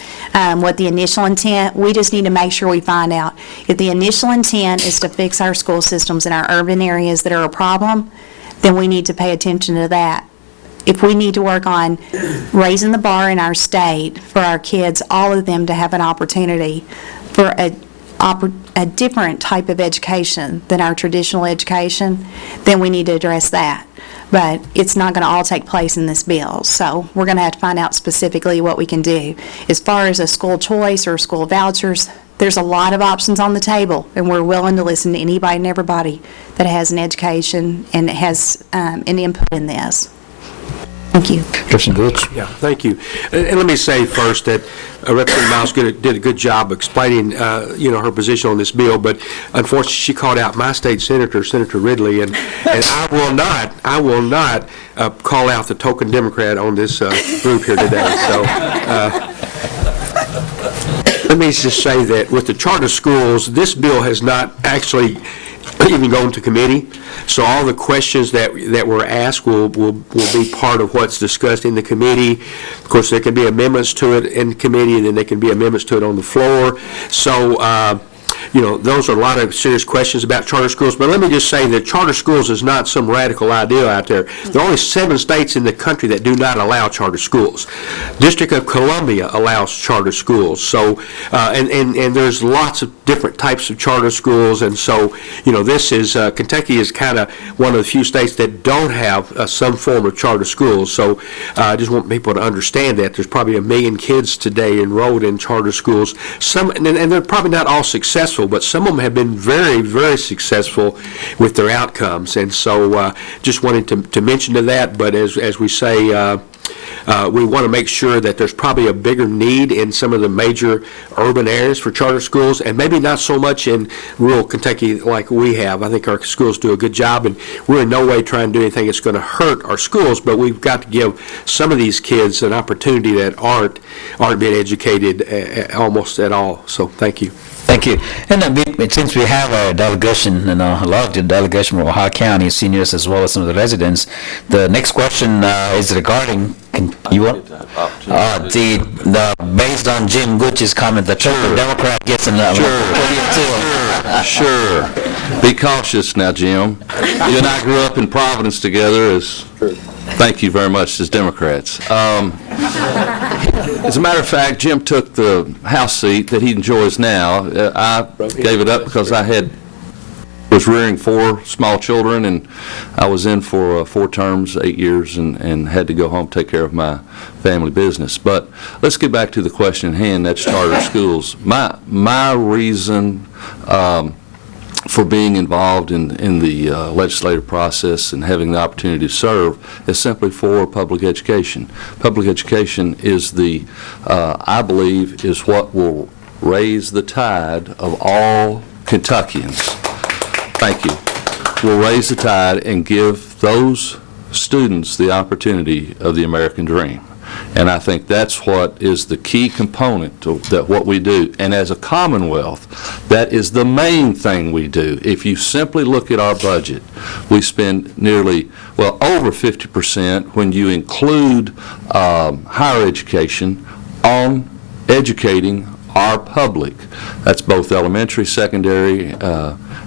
with the initial intent, we just need to make sure we find out if the initial intent is to fix our school systems in our urban areas that are a problem, then we need to pay attention to that. if we need to work on raising the bar in our state for our kids, all of them to have an opportunity for a different type of education than our traditional education, then we need to address that. But it's not going to all take place in this bill, so we're going to have to find out specifically what we can do. As far as a school choice or school vouchers, there's a lot of options on the table, and we're willing to listen to anybody and everybody that has an education and has an input in this. Thank you. Commissioner Gooch? Yeah, thank you. And let me say first that Representative Miles did a good job explaining, her position on this bill, but unfortunately, she called out my state senator, Senator Ridley, and I will not call out the token Democrat on this group here today. So let me just say that with the charter schools, this bill has not actually even gone to committee. So all the questions that were asked will be part of what's discussed in the committee. Of course, there can be amendments to it in committee, and then there can be amendments to it on the floor. So, those are a lot of serious questions about charter schools. But let me just say that charter schools is not some radical idea out there. There are only 7 states in the country that do not allow charter schools. District of Columbia allows charter schools. So, and there's lots of different types of charter schools. And so, this is, Kentucky is kind of one of the few states that don't have some form of charter schools. So I just want people to understand that. There's probably 1 million kids today enrolled in charter schools. And they're probably not all successful, but some of them have been very, very successful with their outcomes. And so just wanted to mention to that, but as we say, we want to make sure that there's probably a bigger need in some of the major urban areas for charter schools, and maybe not so much in rural Kentucky like we have. I think our schools do a good job, and we're in no way trying to do anything that's going to hurt our schools, but we've got to give some of these kids an opportunity that aren't being educated almost at all. So thank you. Thank you. And since we have a delegation, a large delegation from Ohio County, seniors as well as some of the residents, the next question is regarding, based on Jim Gooch's comment, the Democrat gets an Sure. Be cautious now, Jim. You and I grew up in Providence together as, thank you very much, as Democrats. As a matter of fact, Jim took the House seat that he enjoys now. I gave it up because I was rearing 4 small children, and I was in for 4 terms, 8 years, and had to go home take care of my family business. But let's get back to the question at hand. That's charter schools. My reason for being involved in the legislative process and having the opportunity to serve is simply for public education. Public education is I believe, is what will raise the tide of all Kentuckians. Thank you. Will raise the tide and give those students the opportunity of the American dream. And I think that's what is the key component to that what we do. And as a Commonwealth, that is the main thing we do. If you simply look at our budget, we spend nearly, over 50% when you include higher education on educating our public. That's both elementary, secondary,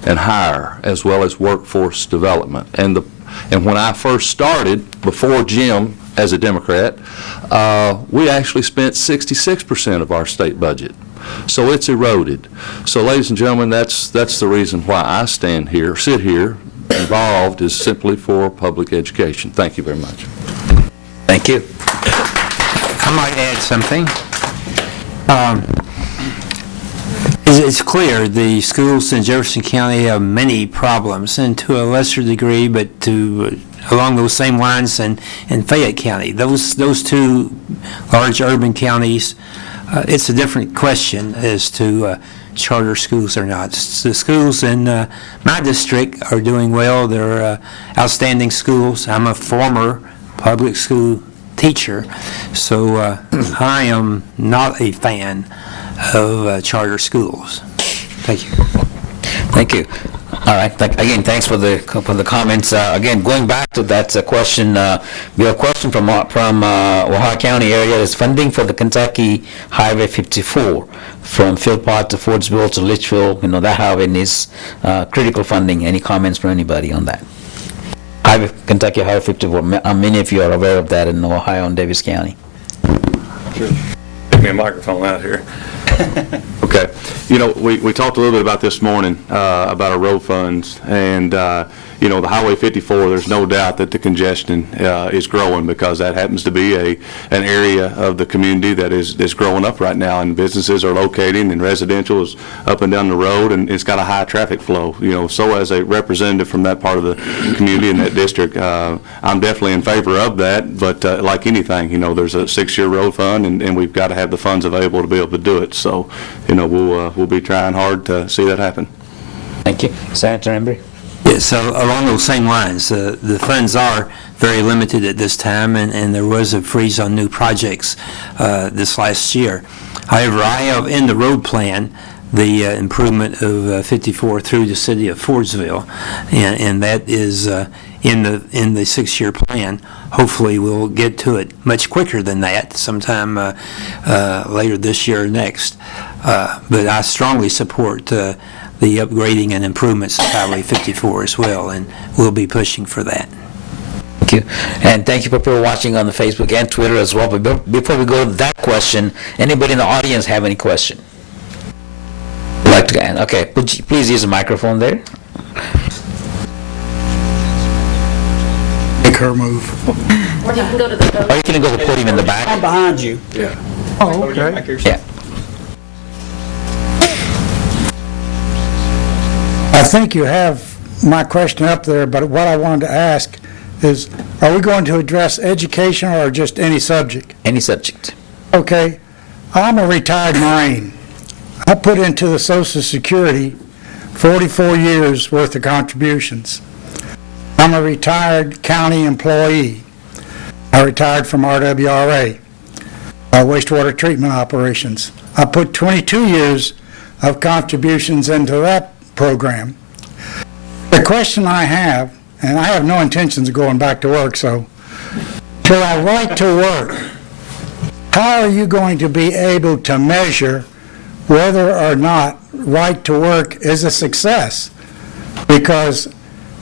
and higher, as well as workforce development. And when I first started, before Jim, as a Democrat, we actually spent 66% of our state budget. So it's eroded. So, ladies and gentlemen, that's the reason why I sit here, involved, is simply for public education. Thank you very much. Thank you. I might add something. It's clear the schools in Jefferson County have many problems, and to a lesser degree, but along those same lines in Fayette County. Those 2 large urban counties, it's a different question as to charter schools or not. The schools in my district are doing well. They're outstanding schools. I'm a former public school teacher, so I am not a fan of charter schools. Thank you. Thank you. All right. Again, thanks for the comments. Again, going back to that question, we have a question from Ohio County area. Is funding for the Kentucky Highway 54 from Philpott to Fordsville to Litchfield, that highway needs critical funding. Any comments from anybody on that? Kentucky Highway 54. Many of you are aware of that in Ohio and Davis County. Give me a microphone out here. Okay. You know, we talked a little bit about this morning, about our road funds, and, you know, the Highway 54, there's no doubt that the congestion is growing because that happens to be an area of the community that is growing up right now, and businesses are locating, and residential is up and down the road, and it's got a high traffic flow. You know, so as a representative from that part of the community in that district, I'm definitely in favor of that, but like anything, you know, there's a 6-year road fund, and we've got to have the funds available to be able to do it. So, you know, we'll be trying hard to see that happen. Thank you. Senator Embry? Yeah, so along those same lines, the funds are very limited at this time, and there was a freeze on new projects this last year. However, I have in the road plan the improvement of 54 through the city of Fordsville, and that is in the 6-year plan. Hopefully, we'll get to it much quicker than that, sometime later this year or next. But I strongly support the upgrading and improvements of Highway 54 as well, and we'll be pushing for that. Thank you. And thank you for people watching on the Facebook and Twitter as well. But before we go to that question, anybody in the audience have any question? Like to, okay, please use the microphone there. Make her move. Or you can go to the podium. Or you can go to the podium in the back. I'm behind you. Yeah. Oh, okay. Yeah. I think you have my question up there, but what I wanted to ask is, are we going to address education or just any subject? Any subject. Okay, I'm a retired Marine. I put into the Social Security 44 years worth of contributions. I'm a retired county employee. I retired from RWRA, wastewater treatment operations. I put 22 years of contributions into that program. The question I have, and I have no intentions of going back to work, so till I right to work, how are you going to be able to measure whether or not right to work is a success? Because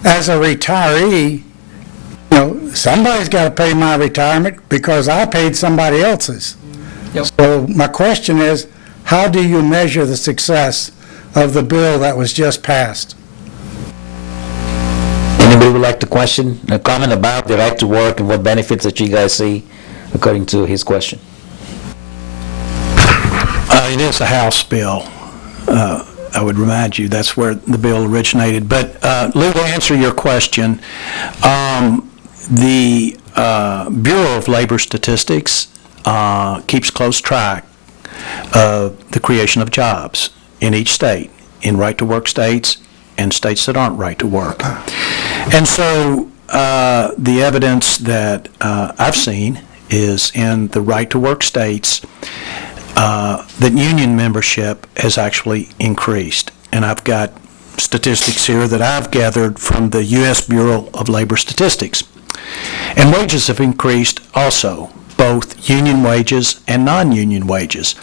as a retiree, you know, somebody's got to pay my retirement because I paid somebody else's. Yep. So my question is, how do you measure the success of the bill that was just passed? Anybody would like to comment about the right to work and what benefits that you guys see according to his question? It is a House bill. I would remind you, that's where the bill originated. But Lou, to answer your question, the Bureau of Labor Statistics keeps close track of the creation of jobs in each state, in right-to-work states and states that aren't right-to-work. And so the evidence that I've seen is in the right-to-work states that union membership has actually increased. And I've got statistics here that I've gathered from the U.S. Bureau of Labor Statistics. And wages have increased also, both union wages and non-union wages.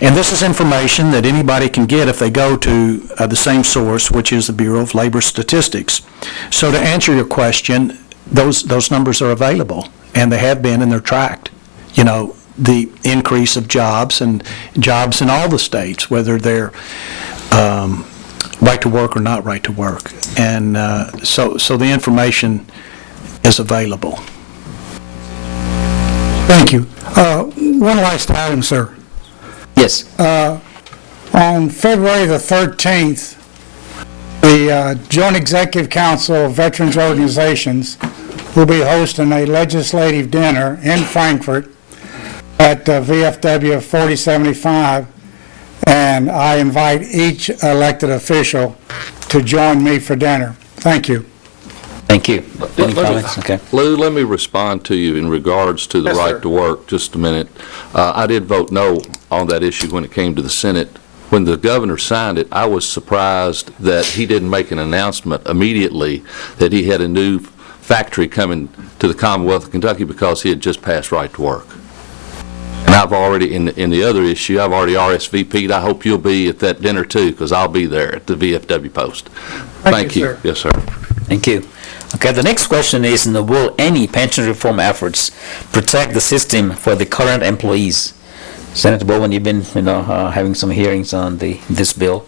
And this is information that anybody can get if they go to the same source, which is the Bureau of Labor Statistics. So to answer your question, those numbers are available, and they have been, and they're tracked. You know, the increase of jobs and jobs in all the states, whether they're right to work or not right to work. And so the information is available. Thank you. One last item, sir. Yes. On February the 13th, the Joint Executive Council of Veterans Organizations will be hosting a legislative dinner in Frankfurt at VFW 4075, and I invite each elected official to join me for dinner. Thank you. Thank you. Any comments? Okay. Lou, let me respond to you in regards to the Yes, right sir. to work, just a minute. I did vote no on that issue when it came to the Senate. When the governor signed it, I was surprised that he didn't make an announcement immediately that he had a new factory coming to the Commonwealth of Kentucky because he had just passed right to work. And I've already, in the other issue, I've already RSVP'd. I hope you'll be at that dinner too, because I'll be there at the VFW post. Thank you. Sir. Yes, sir. Thank you. Okay, the next question is, will any pension reform efforts protect the system for the current employees? Senator Bowen, you've been, having some hearings on this bill.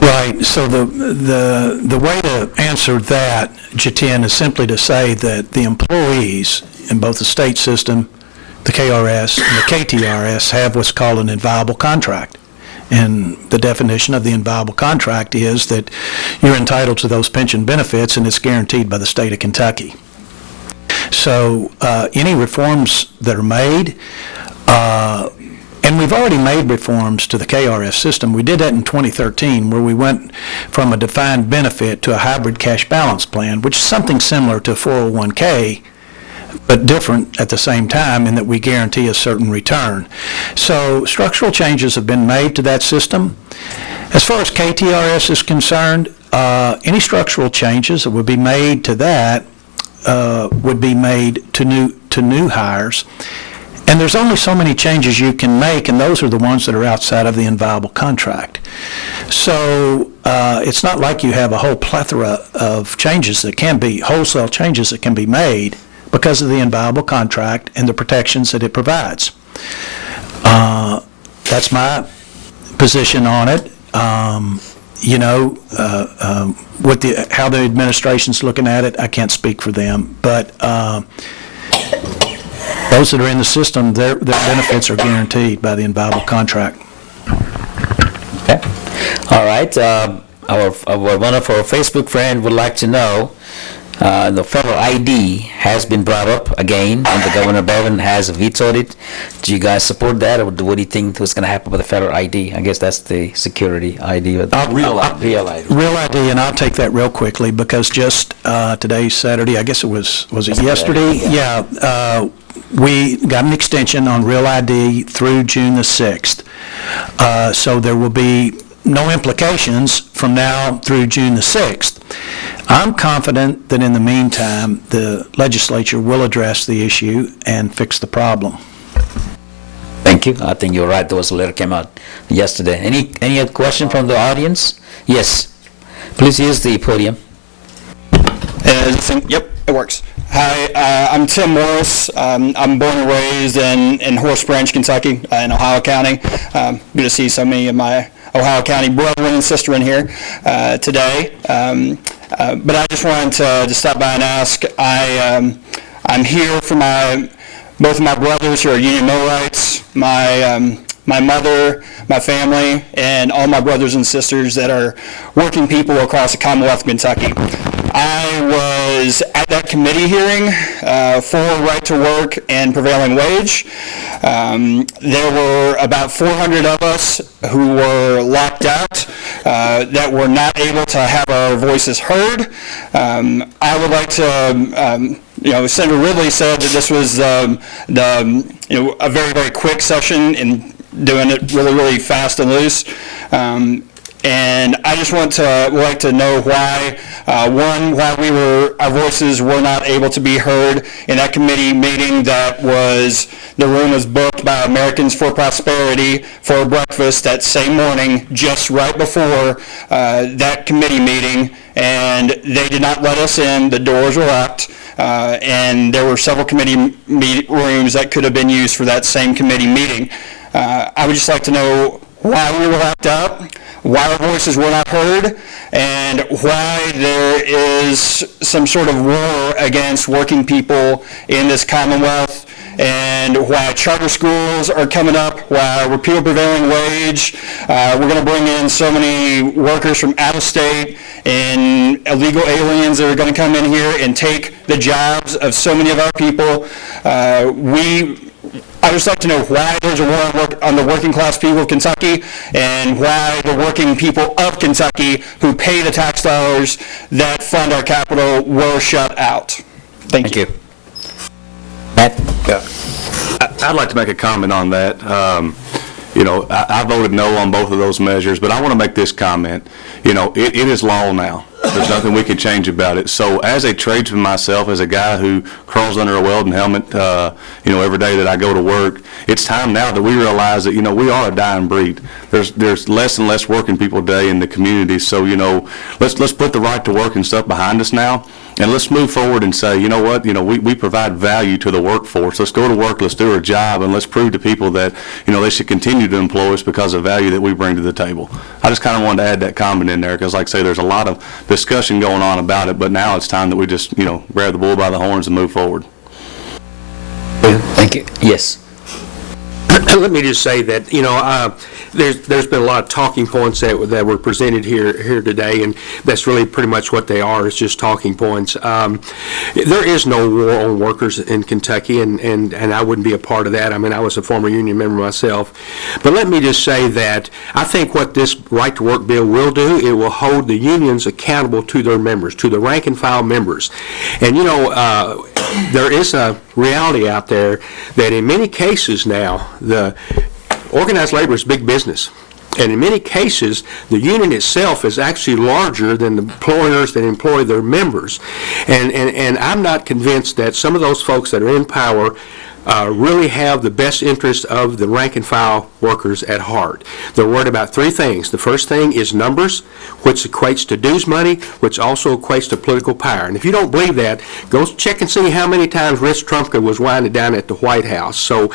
Right, so the way to answer that, Jatien, is simply to say that the employees in both the state system, the KRS and the KTRS, have what's called an inviolable contract. And the definition of the inviolable contract is that you're entitled to those pension benefits, and it's guaranteed by the state of Kentucky. So any reforms that are made, and we've already made reforms to the KRS system. We did that in 2013, where we went from a defined benefit to a hybrid cash balance plan, which is something similar to a 401k, but different at the same time in that we guarantee a certain return. So structural changes have been made to that system. As far as KTRS is concerned, any structural changes that would be made to that would be made to new hires. And there's only so many changes you can make, and those are the ones that are outside of the inviolable contract. So it's not like you have a whole plethora of changes that can be, wholesale changes that can be made because of the inviolable contract and the protections that it provides. That's my position on it. How the administration's looking at it, I can't speak for them, but those that are in the system, their benefits are guaranteed by the inviolable contract. Okay. All right. One of our Facebook friends would like to know, the federal ID has been brought up again, and the Governor Bevin has vetoed it. Do you guys support that, or what do you think was going to happen with the federal ID? I guess that's the security ID. Real ID, and I'll take that real quickly, because just today's Saturday, I guess it was it yesterday? Yeah. We got an extension on Real ID through June the 6th. So there will be no implications from now through June the 6th. I'm confident that in the meantime, the legislature will address the issue and fix the problem. Thank you. I think you're right. There was a letter came out yesterday. Any other question from the audience? Yes. Please use the podium. Yep, it works. Hi, I'm Tim Morris. I'm born and raised in Horse Branch, Kentucky, in Ohio County. Good to see so many of my Ohio County brethren and sister in here today. But I just wanted to stop by and ask. I'm here for both of my brothers who are union millwrights, my mother, my family, and all my brothers and sisters that are working people across the Commonwealth of Kentucky. I was at that committee hearing for right to work and prevailing wage. There were about 400 of us who were locked out, that were not able to have our voices heard. I would like to, Senator Ridley said that this was a very, very quick session and doing it really, really fast and loose. And I just would like to know why, why our voices were not able to be heard in that committee meeting the room was booked by Americans for Prosperity for breakfast that same morning, just right before that committee meeting, and they did not let us in. The doors were locked, and there were several committee rooms that could have been used for that same committee meeting. I would just like to know why we were locked up, why our voices were not heard, and why there is some sort of war against working people in this Commonwealth, and why charter schools are coming up, why repeal prevailing wage. We're going to bring in so many workers from out of state and illegal aliens that are going to come in here and take the jobs of so many of our people. I would just like to know why there's a war on the working class people of Kentucky, and why the working people of Kentucky who pay the tax dollars that fund our capital were shut out. Thank you. Matt? Yeah. I'd like to make a comment on that. I voted no on both of those measures, but I want to make this comment. It is law now. There's nothing we can change about it. So as a tradesman myself, as a guy who crawls under a welding helmet, every day that I go to work, it's time now that we realize that, we are a dying breed. There's less and less working people today in the community. So, let's put the right to work and stuff behind us now. and let's move forward and say, you know what, we provide value to the workforce. Let's go to work, let's do our job, and let's prove to people that, they should continue to employ us because of value that we bring to the table. I just kind of wanted to add that comment in there because, like I say, there's a lot of discussion going on about it, but now it's time that we just, grab the bull by the horns and move forward. Thank you. Yes. Let me just say that, there's been a lot of talking points that were presented here today, and that's really pretty much what they are, is just talking points. There is no war on workers in Kentucky, and I wouldn't be a part of that. I mean, I was a former union member myself. But let me just say that I think what this Right to Work bill will do, it will hold the unions accountable to their members, to the rank and file members. And, there is a reality out there that in many cases now, the organized labor is big business. And in many cases, the union itself is actually larger than the employers that employ their members. And I'm not convinced that some of those folks that are in power really have the best interest of the rank and file workers at heart. They're worried about three things. The first thing is numbers, which equates to dues money, which also equates to political power. And if you don't believe that, go check and see how many times Rich Trumka was winded down at the White House. So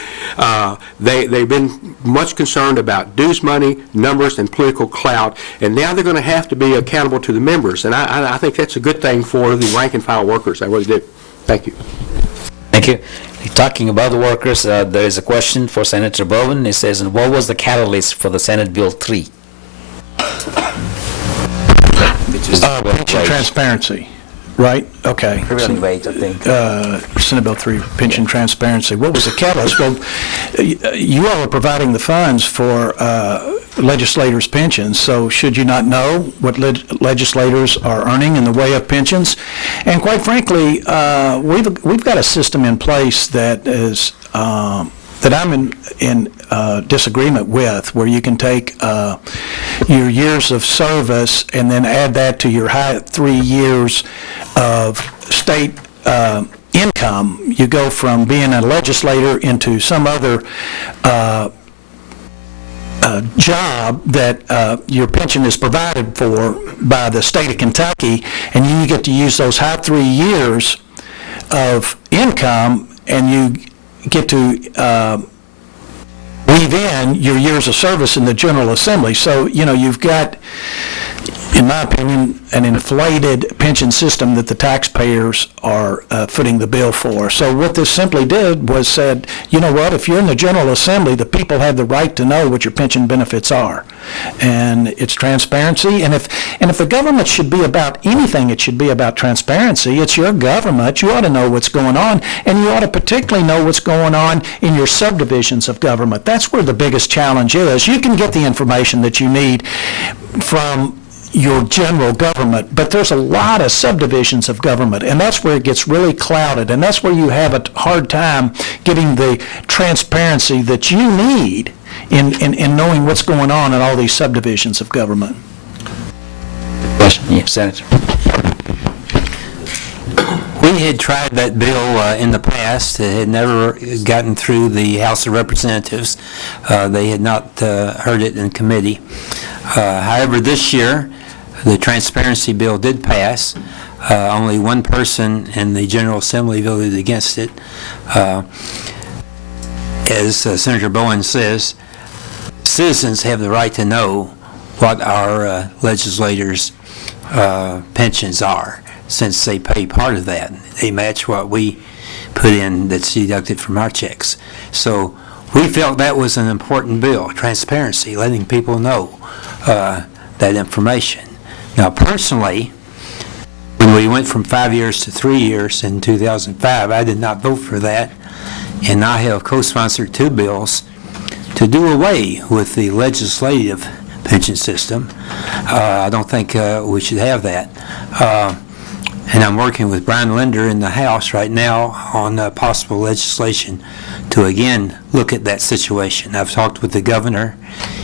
they've been much concerned about dues money, numbers, and political clout, and now they're going to have to be accountable to the members. And I think that's a good thing for the rank and file workers. I really do. Thank you. Thank you. Talking about the workers, there is a question for Senator Bowen. It says, what was the catalyst for the Senate Bill 3? Pension transparency, right? Okay. Prevailing wage, I think. Senate Bill 3, pension transparency. What was the catalyst? Well, you all are providing the funds for legislators' pensions, so should you not know what legislators are earning in the way of pensions? And quite frankly, we've got a system in place that is that I'm in disagreement with, where you can take your years of service and then add that to your 3 years of state income. You go from being a legislator into some other job that your pension is provided for by the state of Kentucky, and you get to use those high 3 years of income, and you get to weave in your years of service in the General Assembly. So, you've got, in my opinion, an inflated pension system that the taxpayers are footing the bill for. So what this simply did was said, you know what, if you're in the General Assembly, the people have the right to know what your pension benefits are. And it's transparency. And if the government should be about anything, it should be about transparency. It's your government. You ought to know what's going on, and you ought to particularly know what's going on in your subdivisions of government. That's where the biggest challenge is. You can get the information that you need from your general government, but there's a lot of subdivisions of government, and that's where it gets really clouded, and that's where you have a hard time getting the transparency that you need in knowing what's going on in all these subdivisions of government. Question? Yes, Senator. We had tried that bill in the past. It had never gotten through the House of Representatives. They had not heard it in committee. However, this year, the transparency bill did pass. Only one person in the General Assembly voted against it. As Senator Bowen says, citizens have the right to know what our legislators' pensions are, since they pay part of that. They match what we put in that's deducted from our checks. So we felt that was an important bill, transparency, letting people know that information. Now, personally, when we went from 5 years to 3 years in 2005, I did not vote for that, and I have co-sponsored 2 bills to do away with the legislative pension system. I don't think we should have that. And I'm working with Brian Linder in the House right now on possible legislation to again look at that situation. I've talked with the governor.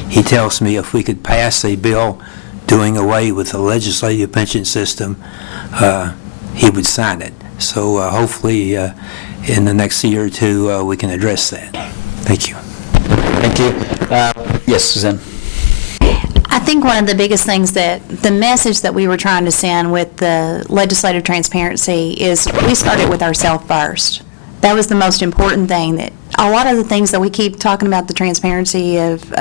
He tells me if we could pass a bill doing away with the legislative pension system, he would sign it. So hopefully in the next year or 2 we can address that. Thank you. Thank you. Yes, Suzanne. I think one of the biggest things that, the message that we were trying to send with the legislative transparency is we started with ourselves first. That was the most important thing, that a lot of the things that we keep talking about, the transparency of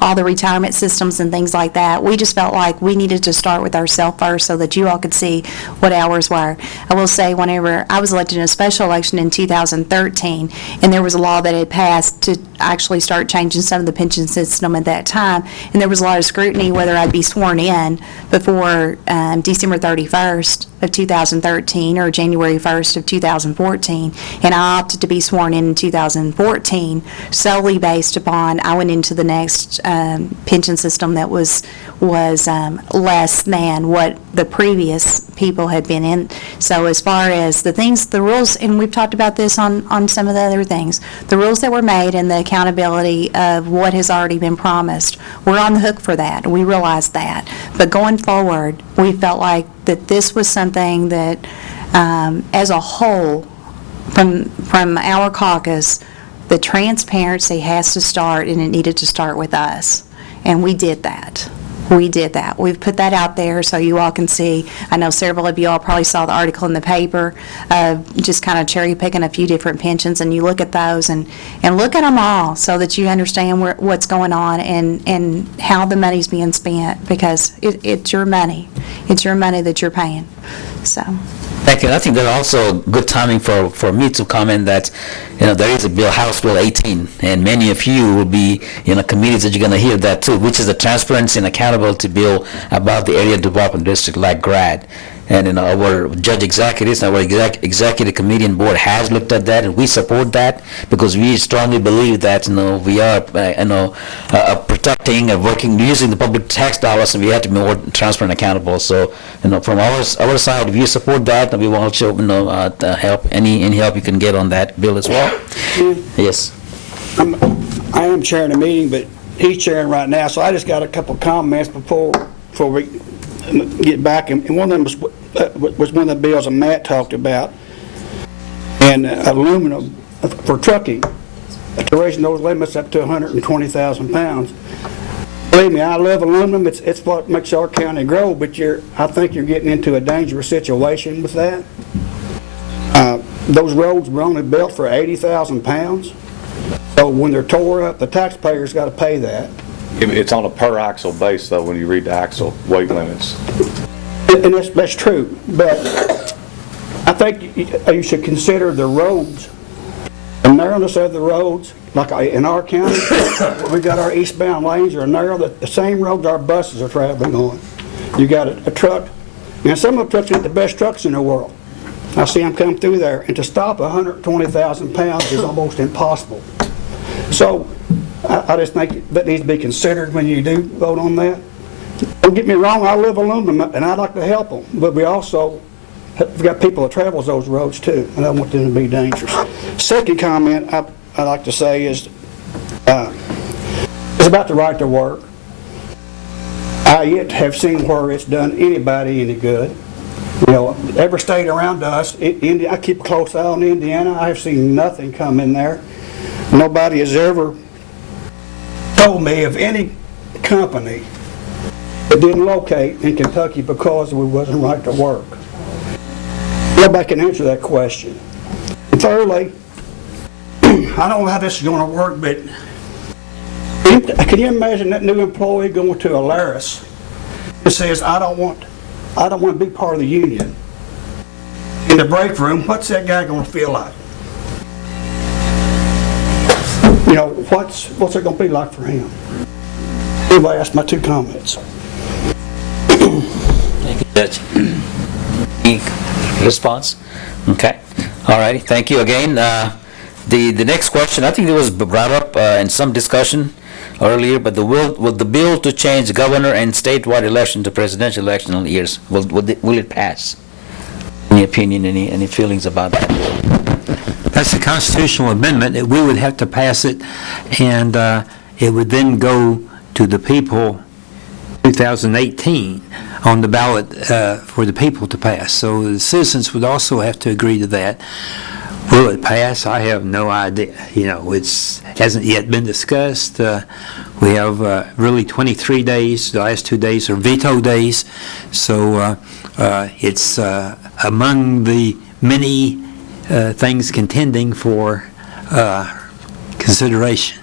all the retirement systems and things like that, we just felt like we needed to start with ourselves first so that you all could see what ours were. I will say, whenever I was elected in a special election in 2013, and there was a law that had passed to actually start changing some of the pension system at that time, and there was a lot of scrutiny whether I'd be sworn in before December 31st of 2013 or January 1st of 2014, and I opted to be sworn in 2014 solely based upon I went into the next pension system that was less than what the previous people had been in. So as far as the things, the rules, and we've talked about this on some of the other things, the rules that were made and the accountability of what has already been promised, we're on the hook for that. We realize that. But going forward, we felt like that this was something that, as a whole, from our caucus, the transparency has to start, and it needed to start with us. And we did that. We did that. We've put that out there so you all can see. I know several of you all probably saw the article in the paper, just kind of cherry picking a few different pensions, and you look at those and look at them all so that you understand what's going on and how the money's being spent, because it's your money. It's your money that you're paying. So. Thank you. I think that's also good timing for me to comment that, there is a bill, House Bill 18, and many of you will be in committees that you're going to hear that too, which is the Transparency and Accountability Bill about the Area Development District, like GRADD. And our judge executives, our executive committee and board has looked at that, and we support that because we strongly believe that we are protecting and working using the public tax dollars, and we have to be more transparent and accountable. So from our side, we support that, and we will also help any help you can get on that bill as well. Yes. I am chairing the meeting, but he's chairing right now, so I just got a couple comments before we get back, and one of them was one of the bills that Matt talked about, and aluminum for trucking, to raising those limits up to 120,000 pounds. Believe me, I love aluminum. It's what makes our county grow, but I think you're getting into a dangerous situation with that. Those roads were only built for 80,000 pounds, so when they're tore up, the taxpayers got to pay that. It's on a per axle base, though, when you read the axle weight limits. And that's true, but I think you should consider the roads, the narrowness of the roads. Like in our county, we got our eastbound lanes are narrow, the same roads our buses are traveling on. You got a truck, and some of the trucks ain't the best trucks in the world. I see them come through there, and to stop 120,000 pounds is almost impossible. So I just think that needs to be considered when you do vote on that. Don't get me wrong, I love aluminum, and I'd like to help them, but we also have got people that travels those roads too, and I don't want them to be dangerous. Second comment I'd like to say is about the right to work. I yet have seen where it's done anybody any good. Every state around us, I keep a close eye on Indiana. I have seen nothing come in there. Nobody has ever told me of any company that didn't locate in Kentucky because we wasn't right to work. Nobody can answer that question. And thirdly, I don't know how this is going to work, but can you imagine that new employee going to Alaris and says, I don't want to be part of the union. In the break room, what's that guy going to feel like? What's it going to be like for him? Anyway, that's my two comments. Thank you, Judge. Any response? Okay. All righty. Thank you again. The next question, I think it was brought up in some discussion earlier, but will the bill to change governor and statewide election to presidential election years, will it pass? Any opinion, any feelings about that bill? That's a constitutional amendment. We would have to pass it, and it would then go to the people 2018 on the ballot for the people to pass. So the citizens would also have to agree to that. Will it pass? I have no idea. You know, it's hasn't yet been discussed. We have really 23 days. The last 2 days are veto days. So it's among the many things contending for consideration.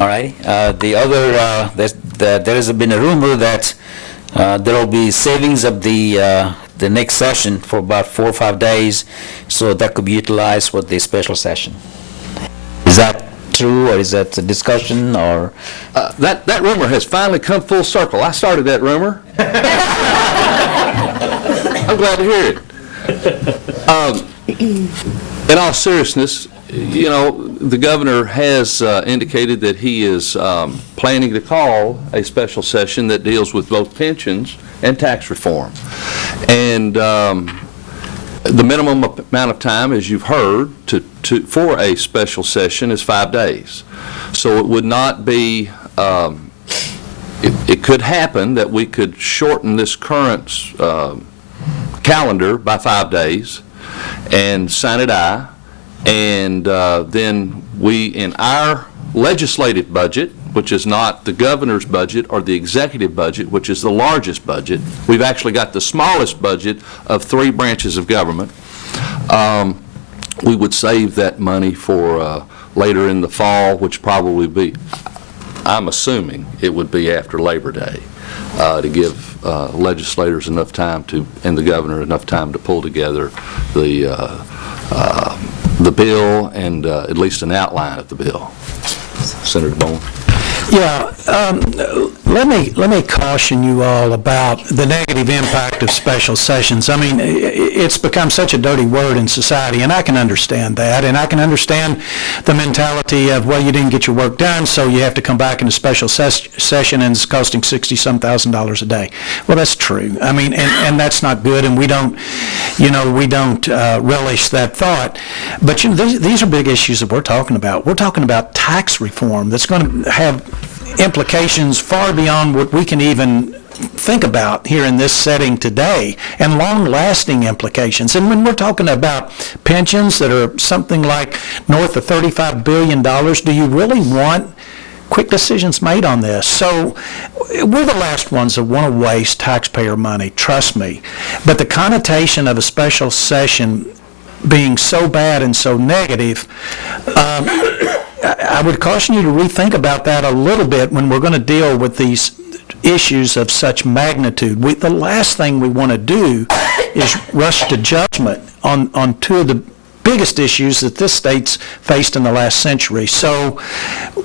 All right. The other, there has been a rumor that there will be savings of the next session for about 4 or 5 days, so that could be utilized for the special session. Is that true, or is that a discussion, or? That rumor has finally come full circle. I started that rumor. I'm glad to hear it. In all seriousness, you know, the governor has indicated that he is planning to call a special session that deals with both pensions and tax reform. And the minimum amount of time, as you've heard, for a special session is 5 days. So it would not be, it could happen that we could shorten this current calendar by 5 days and sign it aye. And then we, in our legislative budget, which is not the governor's budget or the executive budget, which is the largest budget, we've actually got the smallest budget of 3 branches of government. We would save that money for later in the fall, which probably be, I'm assuming it would be after Labor Day, to give legislators enough time to, and the governor enough time to pull together the bill and at least an outline of the bill. Senator Bowen. Yeah, let me caution you all about the negative impact of special sessions. I mean, it's become such a dirty word in society, and I can understand that, and I can understand the mentality of, well, you didn't get your work done, so you have to come back in a special session, and it's costing $60-some thousand a day. Well, that's true. I mean, and that's not good, and we don't relish that thought. But you know, these are big issues that we're talking about. We're talking about tax reform that's going to have implications far beyond what we can even think about here in this setting today, and long-lasting implications. And when we're talking about pensions that are something like north of $35 billion, do you really want quick decisions made on this? So we're the last ones that want to waste taxpayer money, trust me. But the connotation of a special session being so bad and so negative, I would caution you to rethink about that a little bit when we're going to deal with these issues of such magnitude. The last thing we want to do is rush to judgment on 2 of the biggest issues that this state's faced in the last century. So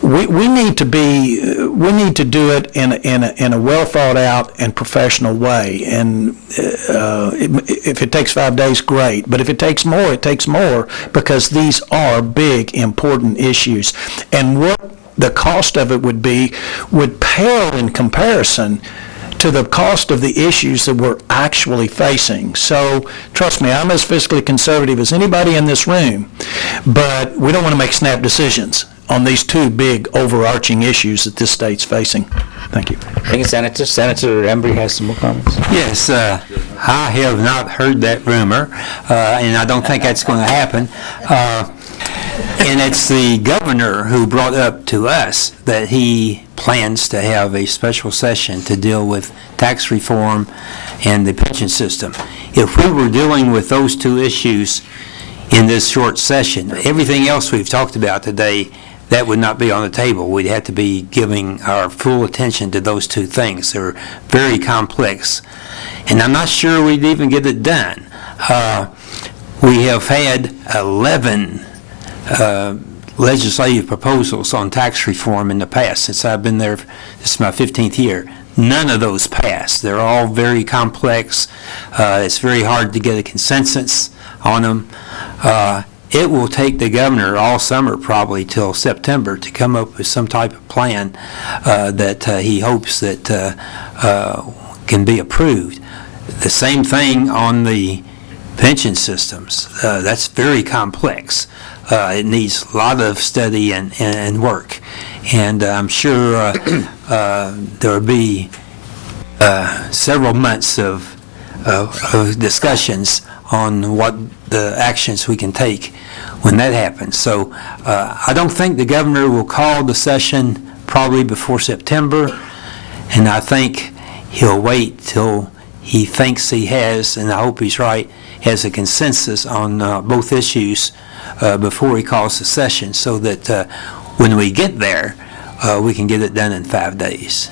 we need to do it in a well thought out and professional way. And if it takes 5 days, great. But if it takes more, it takes more, because these are big, important issues. And what the cost of it would pale in comparison to the cost of the issues that we're actually facing. So trust me, I'm as fiscally conservative as anybody in this room, but we don't want to make snap decisions on these 2 big overarching issues that this state's facing. Thank you. Thank you, Senator. Senator Embry has some more comments. Yes, I have not heard that rumor, and I don't think that's going to happen. And it's the governor who brought up to us that he plans to have a special session to deal with tax reform and the pension system. If we were dealing with those 2 issues in this short session, everything else we've talked about today, that would not be on the table. We'd have to be giving our full attention to those 2 things. They're very complex, and I'm not sure we'd even get it done. We have had 11 legislative proposals on tax reform in the past since I've been there. This is my 15th year. None of those passed. They're all very complex. It's very hard to get a consensus on them. It will take the governor all summer, probably till September, to come up with some type of plan that he hopes that can be approved. The same thing on the pension systems. That's very complex. It needs a lot of study and work. And I'm sure there will be several months of discussions on what the actions we can take when that happens. So I don't think the governor will call the session probably before September, and I think he'll wait till he thinks he has, and I hope he's right, has a consensus on both issues before he calls the session, so that when we get there, we can get it done in 5 days.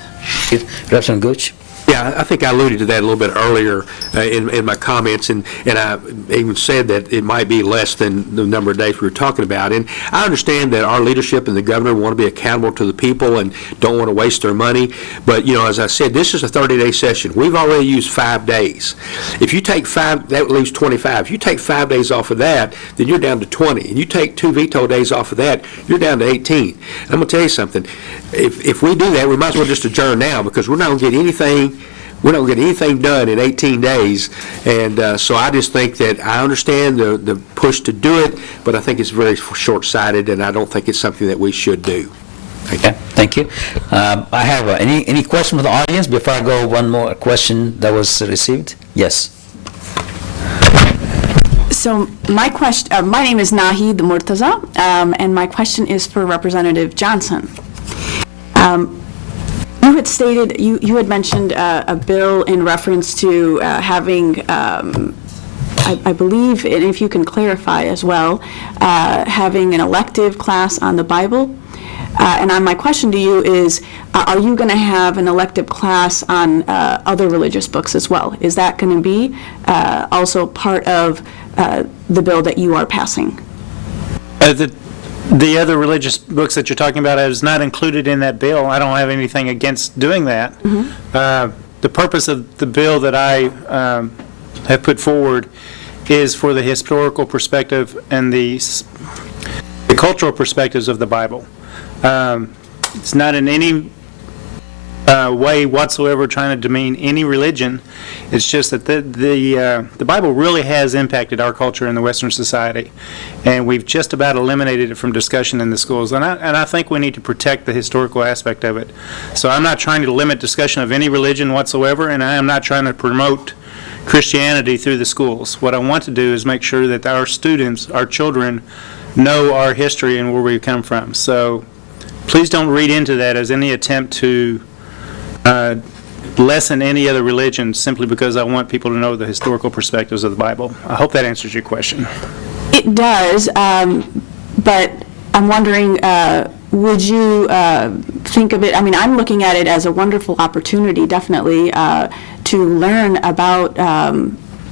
Representative Gooch? Yeah, I think I alluded to that a little bit earlier in my comments, and I even said that it might be less than the number of days we were talking about. And I understand that our leadership and the governor want to be accountable to the people and don't want to waste their money. But, as I said, this is a 30-day session. We've already used 5 days. If you take 5, that leaves 25. If you take 5 days off of that, then you're down to 20. And you take 2 veto days off of that, you're down to 18. And I'm going to tell you something. If we do that, we might as well just adjourn now, because we're not going to get anything. We're not going to get anything done in 18 days, and so I just think that I understand the push to do it, but I think it's very short-sighted, and I don't think it's something that we should do. Okay, thank you. I have any question from the audience before I go one more question that was received? Yes. So my question, my name is Nahid Murtaza, and my question is for Representative Johnson. You had stated, you had mentioned a bill in reference to having, I believe, and if you can clarify as well, having an elective class on the Bible. And my question to you is, are you going to have an elective class on other religious books as well? Is that going to be also part of the bill that you are passing? The other religious books that you're talking about is not included in that bill. I don't have anything against doing that. The purpose of the bill that I have put forward is for the historical perspective and the cultural perspectives of the Bible. It's not in any way whatsoever trying to demean any religion. It's just that the Bible really has impacted our culture in the Western society, and we've just about eliminated it from discussion in the schools. And I think we need to protect the historical aspect of it. So I'm not trying to limit discussion of any religion whatsoever, and I am not trying to promote Christianity through the schools. What I want to do is make sure that our students, our children, know our history and where we come from. So please don't read into that as any attempt to lessen any other religion simply because I want people to know the historical perspectives of the Bible. I hope that answers your question. It does, but I'm wondering, would you think of it, I mean, I'm looking at it as a wonderful opportunity, definitely, to learn about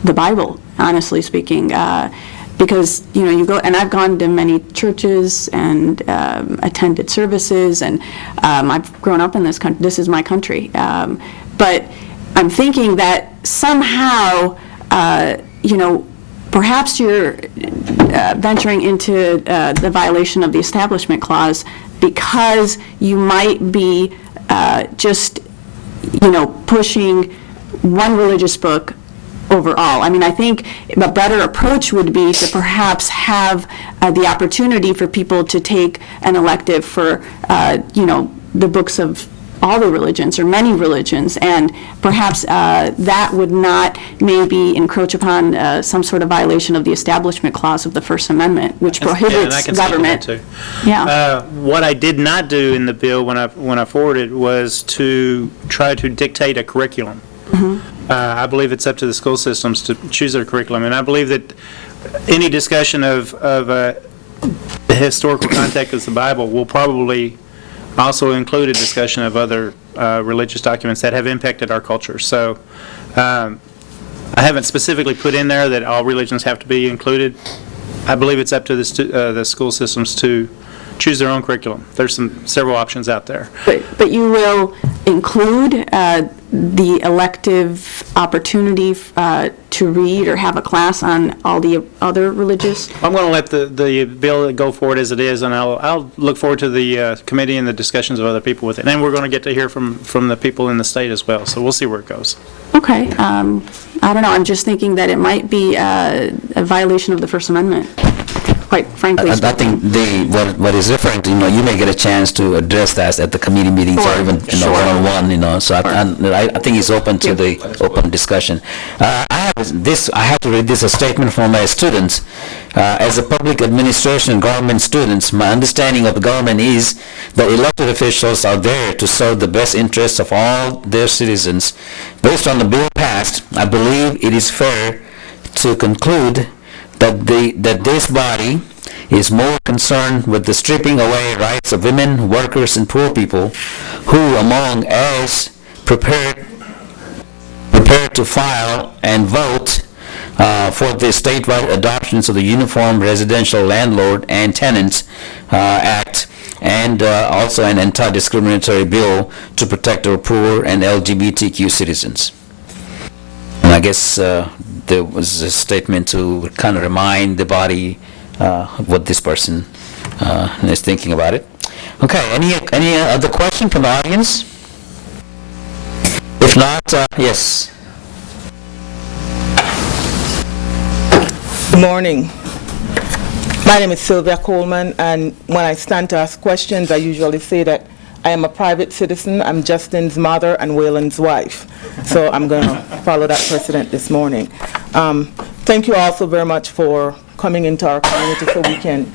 the Bible, honestly speaking, because, you go, and I've gone to many churches and attended services, and I've grown up in this country. This is my country. But I'm thinking that somehow, perhaps you're venturing into the violation of the Establishment Clause because you might be just, pushing one religious book overall. I mean, I think a better approach would be to perhaps have the opportunity for people to take an elective for, the books of all the religions or many religions, and perhaps that would not maybe encroach upon some sort of violation of the Establishment Clause of the First Amendment, which prohibits government. What I did not do in the bill when I forwarded was to try to dictate a curriculum. I believe it's up to the school systems to choose their curriculum, and I believe that any discussion of the historical context of the Bible will probably also include a discussion of other religious documents that have impacted our culture. So I haven't specifically put in there that all religions have to be included. I believe it's up to the school systems to choose their own curriculum. There's several options out there. But you will include the elective opportunity to read or have a class on all the other religious? I'm going to let the bill go forward as it is, and I'll look forward to the committee and the discussions of other people with it. And we're going to get to hear from the people in the state as well, so we'll see where it goes. Okay. I don't know. I'm just thinking that it might be a violation of the First Amendment. Quite frankly. I think what is referring to, you may get a chance to address that at the committee meetings or even one-on-one, so I think it's open to the open discussion. I I have to read this, a statement from my students. As a public administration and government students, my understanding of the government is that elected officials are there to serve the best interests of all their citizens. Based on the bill passed, I believe it is fair to conclude that this body is more concerned with the stripping away rights of women, workers, and poor people, who among us prepared to file and vote for the statewide adoptions of the Uniform Residential Landlord and Tenants Act, and also an anti-discriminatory bill to protect our poor and LGBTQ citizens. And I guess there was a statement to kind of remind the body what this person is thinking about it. Okay, any other question from the audience? If not, yes. Good morning. My name is Sylvia Coleman, and when I stand to ask questions, I usually say that I am a private citizen. I'm Justin's mother and Waylon's wife. So I'm going to follow that precedent this morning. Thank you all so very much for coming into our community so we can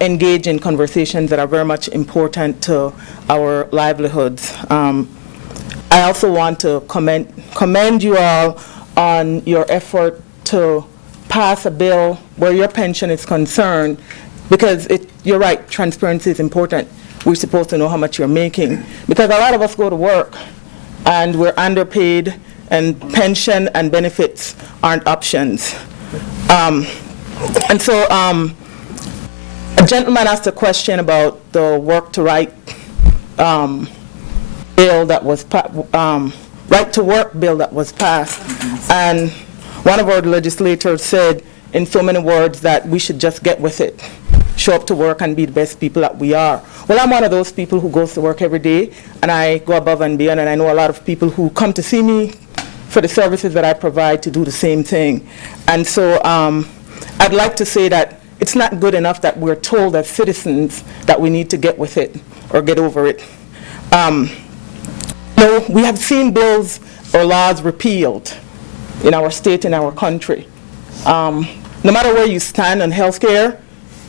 engage in conversations that are very much important to our livelihoods. I also want to commend you all on your effort to pass a bill where your pension is concerned, because you're right, transparency is important. We're supposed to know how much you're making, because a lot of us go to work and we're underpaid, and pension and benefits aren't options. And so a gentleman asked a question about the work to right bill that was right to work bill that was passed, and one of our legislators said in so many words that we should just get with it, show up to work and be the best people that we are. Well, I'm one of those people who goes to work every day, and I go above and beyond, and I know a lot of people who come to see me for the services that I provide to do the same thing. And so I'd like to say that it's not good enough that we're told as citizens that we need to get with it or get over it. No, we have seen bills or laws repealed in our state, in our country. No matter where you stand on health care,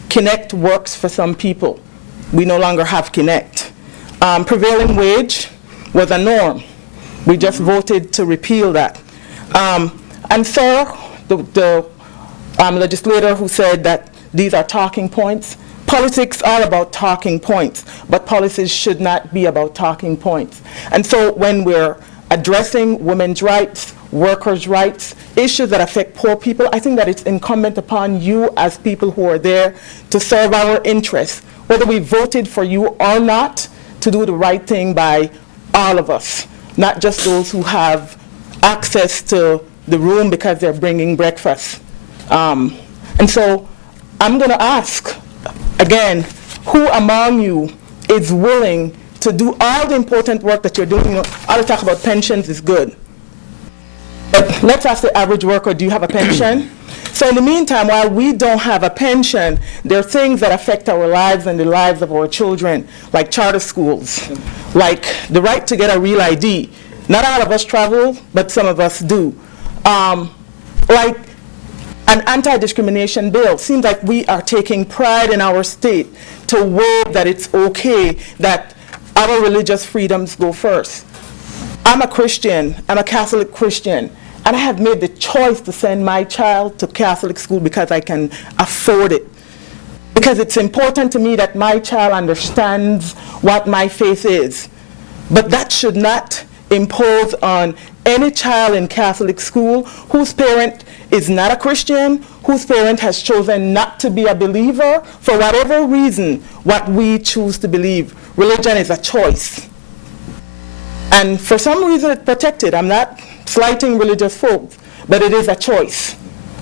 Connect works for some people. We no longer have Connect. Prevailing wage was a norm. We just voted to repeal that. And so the legislator who said that these are talking points, politics are about talking points, but policies should not be about talking points. And so when we're addressing women's rights, workers' rights, issues that affect poor people, I think that it's incumbent upon you as people who are there to serve our interests, whether we voted for you or not, to do the right thing by all of us, not just those who have access to the room because they're bringing breakfast. And so I'm going to ask, again, who among you is willing to do all the important work that you're doing? You know, all the talk about pensions is good. But let's ask the average worker, do you have a pension? So in the meantime, while we don't have a pension, there are things that affect our lives and the lives of our children, like charter schools, like the right to get a real ID. Not all of us travel, but some of us do. Like an anti-discrimination bill. Seems like we are taking pride in our state to wave that it's okay that our religious freedoms go first. I'm a Christian, I'm a Catholic Christian, and I have made the choice to send my child to Catholic school because I can afford it. Because it's important to me that my child understands what my faith is. But that should not impose on any child in Catholic school whose parent is not a Christian, whose parent has chosen not to be a believer, for whatever reason, what we choose to believe. Religion is a choice. And for some reason it's protected. I'm not slighting religious folks, but it is a choice.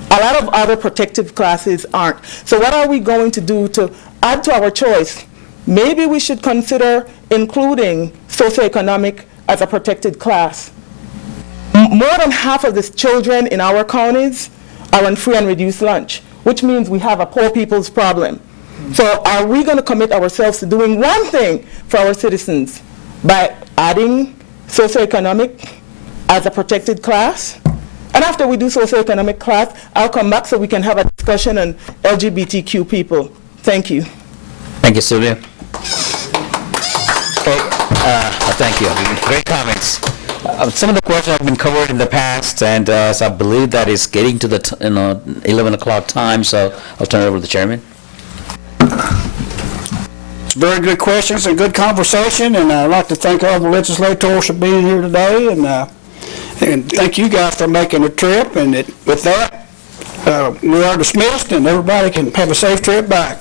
A lot of other protective classes aren't. So what are we going to do to add to our choice? Maybe we should consider including socioeconomic as a protected class. More than half of the children in our counties are on free and reduced lunch, which means we have a poor people's problem. So are we going to commit ourselves to doing one thing for our citizens by adding socioeconomic as a protected class? And after we do socioeconomic class, I'll come back so we can have a discussion on LGBTQ people. Thank you. Thank you, Sylvia. Okay, thank you. Great comments. Some of the questions have been covered in the past, and so I believe that is getting to the 11 o'clock time, so I'll turn it over to the chairman. Very good questions and good conversation, and I'd like to thank all the legislators for being here today, and thank you guys for making the trip. And with that, we are dismissed, and everybody can have a safe trip back.